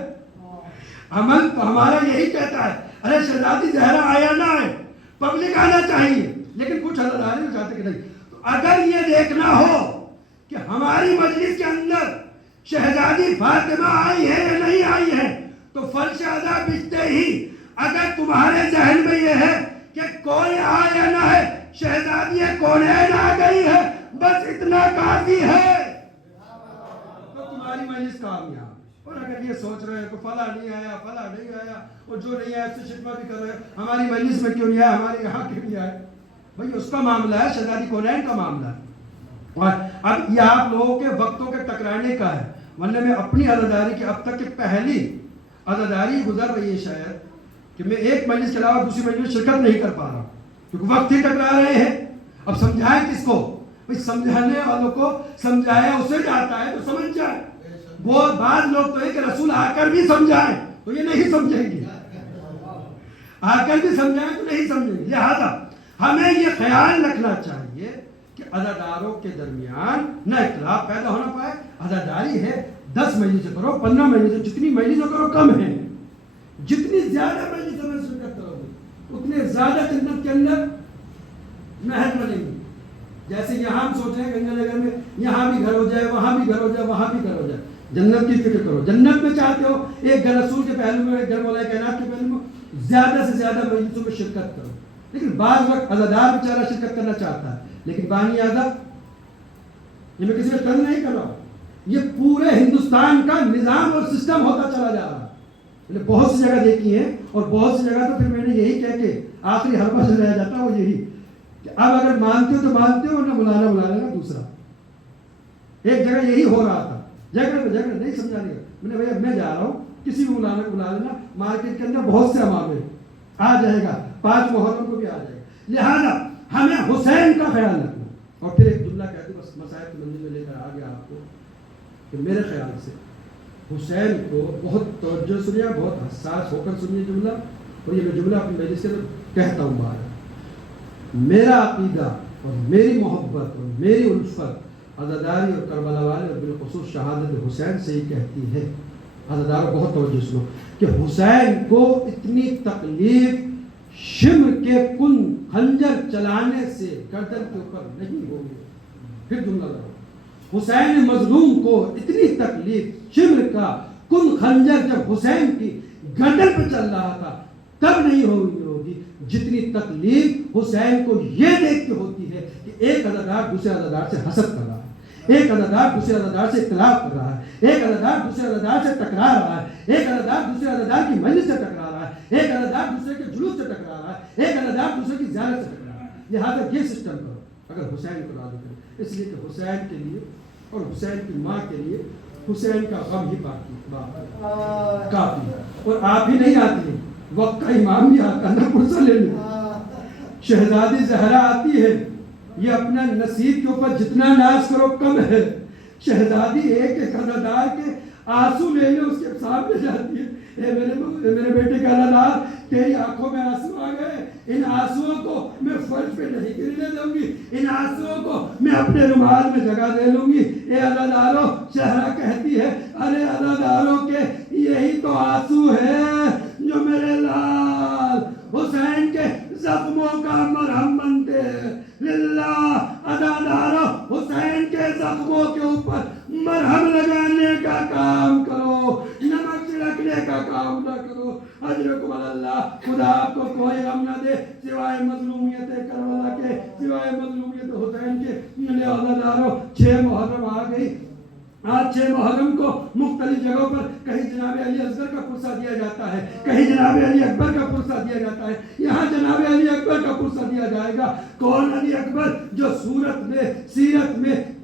عمل تو ہمارا یہی کہتا ہے ارے شہزادی زہرا آئے یا نہ آئے، پبلک آنا چاہیے، لیکن کچھ عزادار ہیں چاہتے کہ نہیں۔ تو اگر یہ دیکھنا ہو کہ ہماری مجلس کے اندر شہزادی فاطمہ آئی ہے یا نہیں آئی ہے، تو فرش ادا بچتے ہی اگر تمہارے ذہن میں یہ ہے کہ کوئی آئے یا نہ ہے، شہزادی کونین آ گئی ہے، بس اتنا کافی ہے، تو تمہاری مجلس کامیاب۔ اور اگر یہ سوچ رہے ہیں کہ فلاں نہیں آیا، فلاں نہیں آیا، اور جو نہیں آیا اس سے شکوہ بھی کر رہے ہیں ہماری مجلس میں کیوں نہیں آیا، ہمارے یہاں کیوں نہیں آیا، بھئی اس کا معاملہ ہے، شہزادی کونین کا معاملہ ہے۔ اور اب یہ آپ لوگوں کے وقتوں کے ٹکرانے کا ہے، ورنہ میں اپنی عزاداری کی اب تک کی پہلی عزاداری گزر رہی ہے شاید کہ میں ایک مجلس کے علاوہ دوسری مجلس میں شرکت نہیں کر پا رہا کیونکہ وقت ہی ٹکرا رہے ہیں۔ اب سمجھائیں کس کو؟ بھئی سمجھانے والوں کو سمجھایا اسے جاتا ہے تو سمجھ جائے۔ وہ بعض لوگ تو ہے کہ رسول آ کر بھی سمجھائیں تو یہ نہیں سمجھیں گے، آ کر بھی سمجھائیں تو نہیں سمجھیں گے۔ لہذا ہمیں یہ خیال رکھنا چاہیے کہ عزاداروں کے درمیان نہ اختلاف پیدا ہونا پائے۔ عزاداری ہے 10 مجلسیں کرو، 15 مجلسیں، جتنی مجلسیں کرو کم ہیں، جتنی زیادہ مجلسوں میں شرکت کرو گے اتنے زیادہ جنت کے اندر محل بنیں گے۔ جیسے یہاں ہم سوچ رہے ہیں گنگا نگر میں یہاں بھی گھر ہو جائے، وہاں بھی گھر ہو جائے، وہاں بھی گھر ہو جائے، جنت کی فکر کرو۔ جنت میں چاہتے ہو ایک گھر رسول کے پہلو میں، ایک گھر مولا کائنات کے پہلو میں، زیادہ سے زیادہ مجلسوں میں شرکت کرو۔ لیکن بعض وقت عزادار بیچارہ شرکت کرنا چاہتا ہے لیکن بانی اعظم، یہ میں کسی میں تنگ نہیں کر رہا ہوں، یہ پورے ہندوستان کا نظام اور سسٹم ہوتا چلا جا رہا ہے۔ میں نے بہت سی جگہ دیکھی ہیں اور بہت سی جگہ تو پھر میں نے یہی کہہ کے آخری حربہ سے رہ جاتا وہ یہی کہ اب اگر مانتے ہو تو مانتے ہو، ورنہ بلا لینا دوسرا۔ ایک جگہ یہی ہو رہا تھا، جگہ نہیں سمجھانے کا، میں نے بھائی میں جا رہا ہوں، کسی بھی بلا لینا، مارکیٹ کے اندر بہت سے امام آ جائے گا، 5 محرم کو بھی آ جائے گا۔ لہذا ہمیں حسین کا خیال رکھنا۔ اور پھر ایک جملہ کہتے بس مسائل کی منزل میں لے کر آ گیا آپ کو کہ میرے خیال سے حسین کو بہت توجہ سنیے، بہت حساس ہو کر سنیے جملہ، اور یہ میں جملہ اپنی مجلس سے کہتا ہوں بار، میرا عقیدہ اور میری محبت اور میری الفت عزاداری اور کربلا والے اور بالخصوص شہادت حسین سے ہی کہتی ہے۔ عزاداروں بہت توجہ سنو کہ حسین کو اتنی تکلیف شمر کے کن خنجر چلانے سے گردن کے اوپر نہیں ہوگی۔ پھر جملہ لگاؤ، حسین مظلوم کو اتنی تکلیف شمر کا کن خنجر جب حسین کی گردن پہ چل رہا تھا تب نہیں ہوگی جتنی تکلیف حسین کو یہ دیکھ کے ہوتی ہے کہ ایک عزادار دوسرے عزادار سے حسد کر رہا ہے، ایک عزادار دوسرے عزادار سے اختلاف کر رہا ہے، ایک عزادار دوسرے عزادار سے ٹکرا رہا ہے، ایک عزادار دوسرے عزادار کی مجلس سے ٹکرا رہا ہے، ایک عزادار دوسرے کے جلوس سے ٹکرا رہا ہے، ایک عزادار دوسرے کی زیارت سے ٹکرا رہا ہے۔ لہٰذا یہ سسٹم کرو اگر حسین کو راضی کرے، اس لیے کہ حسین کے لیے اور حسین کی ماں کے لیے حسین کا غم ہی کافی ہے۔ اور آپ ہی نہیں آتے ہیں، وقت کا امام بھی آتا ہے، نہ پرسہ لے لیں۔ شہزادی زہرا آتی ہے، یہ اپنا نصیب کے اوپر جتنا ناز کرو کم ہے۔ شہزادی ایک ایک عزادار کے آنسو لے لے اس کے سامنے جاتی ہے، اے میرے بیٹے کا عزادار، تیری آنکھوں میں آنسو آ گئے، ان آنسوؤں کو میں فرش پہ نہیں گرنے دوں گی، ان آنسوؤں کو میں اپنے رومال میں جگہ دے لوں گی۔ اے عزاداروں، شہرا کہتی ہے ارے عزاداروں کے یہی تو آنسو ہے جو میرے لال حسین کے زخموں کا مرہم بنتے ہیں۔ للہ عزاداروں، حسین کے زخموں کے اوپر مرہم لگانے کا کام کرو، نمک چھڑکنے کا کام نہ کرو۔ اجرکم اللہ، خدا آپ کو کوئی غم نہ دے سوائے مظلومیت کربلا کے، سوائے مظلومیت حسین کے۔ میرے عزاداروں، 6 محرم آ گئی۔ آج 6 محرم کو مختلف جگہوں پر کہیں جناب علی اصغر کا پرسہ دیا جاتا ہے، کہیں جناب علی اکبر کا پرسہ دیا جاتا ہے، یہاں جناب علی اکبر کا پرسہ دیا جائے گا۔ کون علی اکبر جو صورت میں، سیرت میں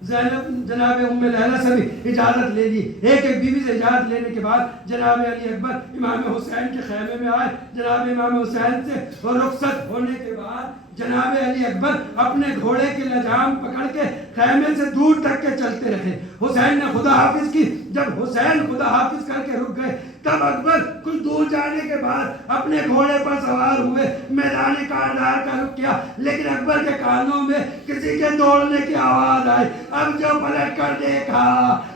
زینب جناب ام لیلہ سے بھی اجازت لے لی. ایک ایک بیوی سے اجازت لینے کے بعد جناب علی اکبر امام حسین کے خیمے میں آئے. جناب امام حسین سے رخصت ہونے کے بعد جناب علی اکبر اپنے گھوڑے کی لجام پکڑ کے خیمے سے دور تک کے چلتے رہے. حسین نے خدا حافظ کی. جب حسین خدا حافظ کر کے رک گئے تب اکبر کچھ دور جانے کے بعد اپنے گھوڑے پر سوار ہوئے میدان کاردار کا رخ کیا. لیکن اکبر کے کانوں میں کسی کے دوڑنے کی آواز آئی. اب جو پلٹ کر دیکھا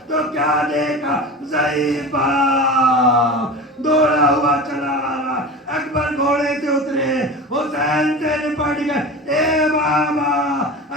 تو کیا دیکھا؟ ضعیف باپ دوڑا ہوا چلا آ رہا. اکبر گھوڑے سے اترے, حسین سے نپٹ گئے. اے بابا,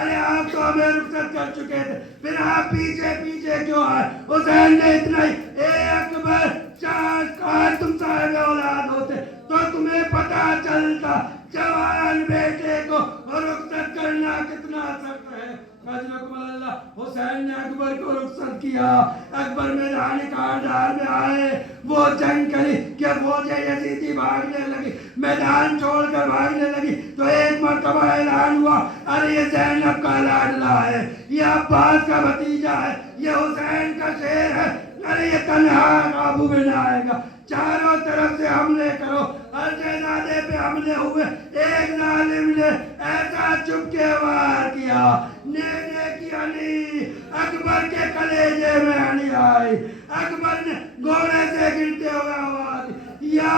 ارے آپ تو ہمیں رخصت کر چکے تھے, پھر آپ پیچھے پیچھے کیوں آئے؟ حسین نے اتنا ہی, اے اکبر, کاش تم صاحب اولاد ہوتے تو تمہیں پتا چلتا جوان بیٹے کو رخصت کرنا کتنا سخت ہے. اجرکم اللہ. حسین نے اکبر کو رخصت کیا. اکبر میدان کاردار میں آئے. وہ جنگ کری کہ فوجیں یزیدی بھاگنے لگی, میدان چھوڑ کر بھاگنے لگی. تو ایک مرتبہ اعلان ہوا, ارے یہ زینب کا لاڈلا ہے, یہ عباس کا بھتیجا ہے, یہ حسین کا شیر ہے, ارے یہ تنہا قابو میں نہ آئے گا, چاروں طرف سے حملے کرو. ہر شہزادے پہ حملے ہوئے. ایک ظالم نے ایسا چپ کے وار کیا, نیزے کی ہنی اکبر کے کلیجے میں ہنی آئی. اکبر نے گھوڑے سے گرتے ہوئے آواز, یا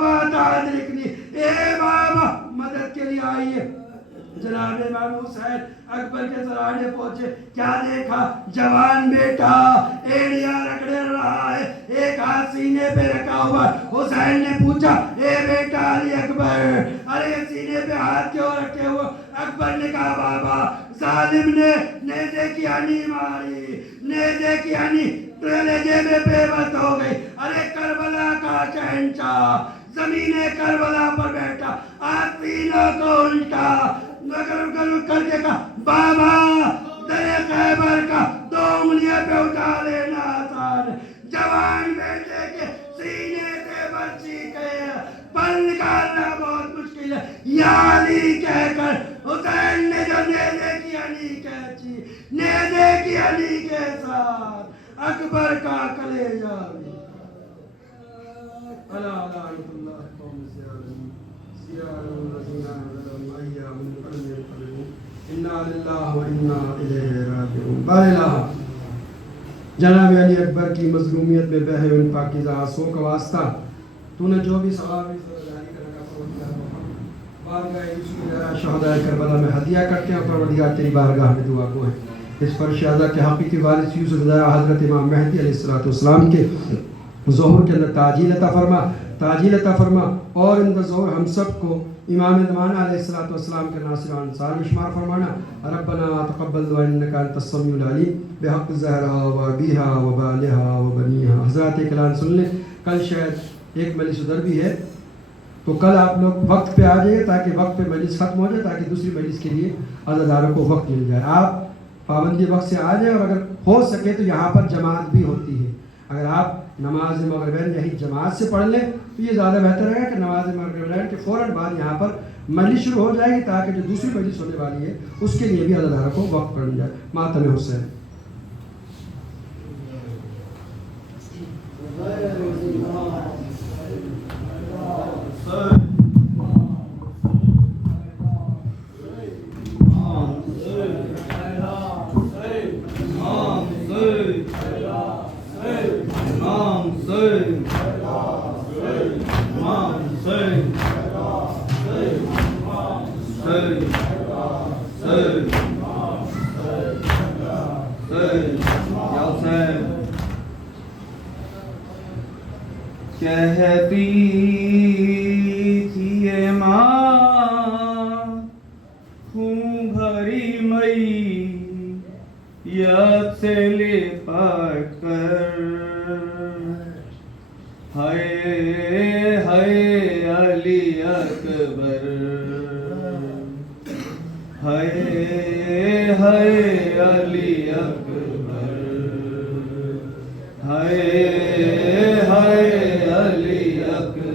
بات ادرکنی, اے بابا مدد کے لیے آئیے. جناب امام حسین اکبر کے سرانے پہنچے. کیا دیکھا؟ جوان بیٹا ایڑیاں رگڑ رہا ہے, ایک ہاتھ سینے پہ رکھا ہوا. حسین نے پوچھا, اے بیٹا علی اکبر, ارے سینے پہ ہاتھ کیوں رکھے ہو؟ اکبر نے کہا, بابا ظالم نے نیزے کی ہنی ماری, نیزے کی ہنی کلیجے میں بے بس ہو گئی. ارے کربلا کا شہنشاہ زمین کربلا پر بیٹھا, آستینوں کو الٹا کر کے کہا, بابا در خیبر کا 2 انگلیاں پہ اٹھا لینا آسان ہے, جوان بیٹے کے سینے سے برچی کے پر نکالنا بہت مشکل ہے. یا علی کہہ کر حسین نے جو نیزے کی ہنی کھینچی, نیزے کی ہنی کے ساتھ اکبر کا کلیجہ جناب علی اکبر کی مظلومیت میں بہے ان پاکیزہ آنسوؤں کا واسطہ تو نے جو بھی ثواب شہدائے کربلا میں ہدیہ کرتے ہیں, پروردگار تیری بارگاہ میں دعا کو ہے اس پر شہداء کے حقیقی وارث یوسف زیرہ حضرت امام مہدی علیہ السلام کے ظہور کے اندر تاجیل عطا فرما, تاجیل عطا فرما, اور ان ظہور ہم سب کو امام زمانہ علیہ السلام کے ناصر و انصار میں شمار فرمانا. ربنا تقبل دعا انک انت السمیع العلیم بحق زہرا و ابیہا و بالہا و بنیہا. حضرات کلام سن لیں, کل شاید ایک مجلس ادھر بھی ہے, تو کل آپ لوگ وقت پہ آ جائیے تاکہ وقت پہ مجلس ختم ہو جائے, تاکہ دوسری مجلس کے لیے عزاداروں کو وقت مل جائے. آپ پابندی وقت سے آ جائیں, اور اگر ہو سکے تو یہاں پر جماعت بھی ہوتی ہے. اگر آپ نماز مغربین یہی جماعت سے پڑھ لیں تو یہ زیادہ بہتر ہے کہ نماز مغربین کے فوراً بعد یہاں پر مجلس شروع ہو جائے گی, تاکہ جو دوسری مجلس ہونے والی ہے اس کے لیے بھی عزاداروں کو وقت پڑ جائے. ماتم حسین. کہتی تھی یہ ماں خون بھری مئی یاد سے لپٹ کر, ہائے ہائے علی اکبر, ہائے ہائے علی اکبر, ہائے ہائے علی اکبر.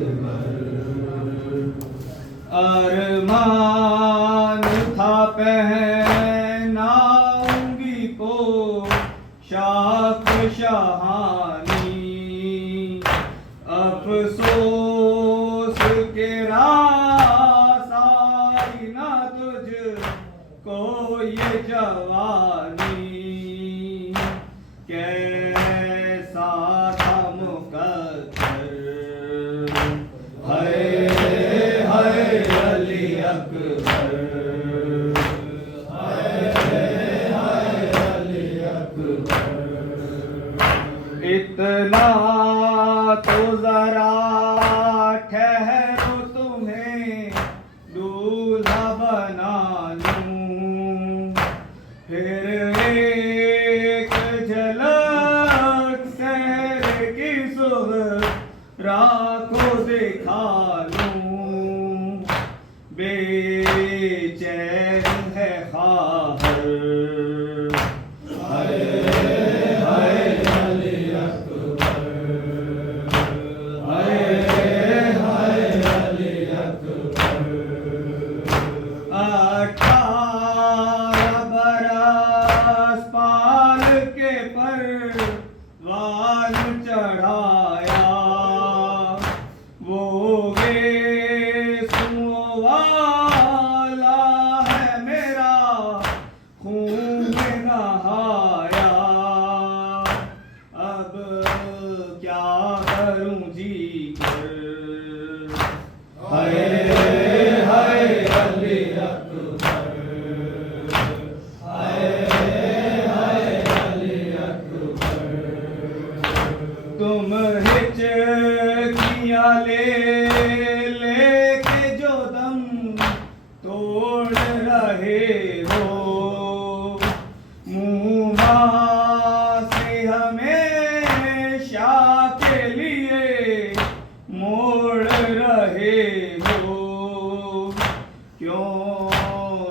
ارمان تھا پہناؤں گی کو یہ جوانی کیسا تھا مقدر ہائے ہائے علی اکبر اتنا تو ذرا ٹھہرو تمہیں دولہا بنا لوں پھر ایک جھلک سحر کی صحرا کو دکھا لوں بے چین ہے خواہر چڑھایا وہ والا ہے میرا خون میں نہایا اب کیا کروں جی کر ہائے ہائے علی اکبر تم ہچکیاں لے کے جو دم توڑ رہے ہو منہ سے ہمیشہ کے لیے موڑ رہے ہو کیوں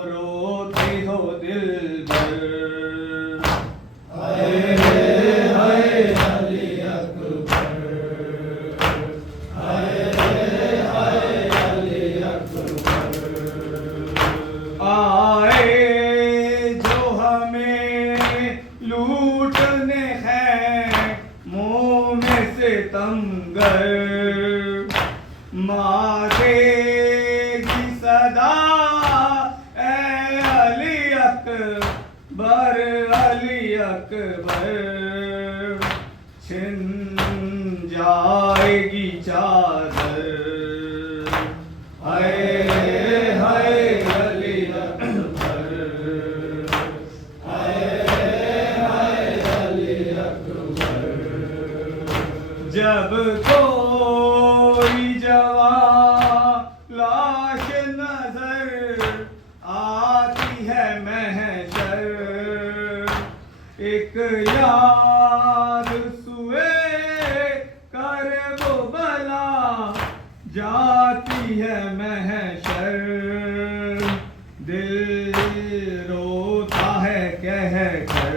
روتے ہو دل بھر آئے جو ہمیں لوٹنے ہیں منہ میں ستمگر مارے گی صدا اے علی اکبر علی اکبر چھن جائے گی چادر ہائے ہائے علی اکبر جب کوئی جوان لاش نظر آتی ہے محشر ایک یاد سوئے کرب و بلا جاتی ہے محشر دل روتا ہے کہہ کر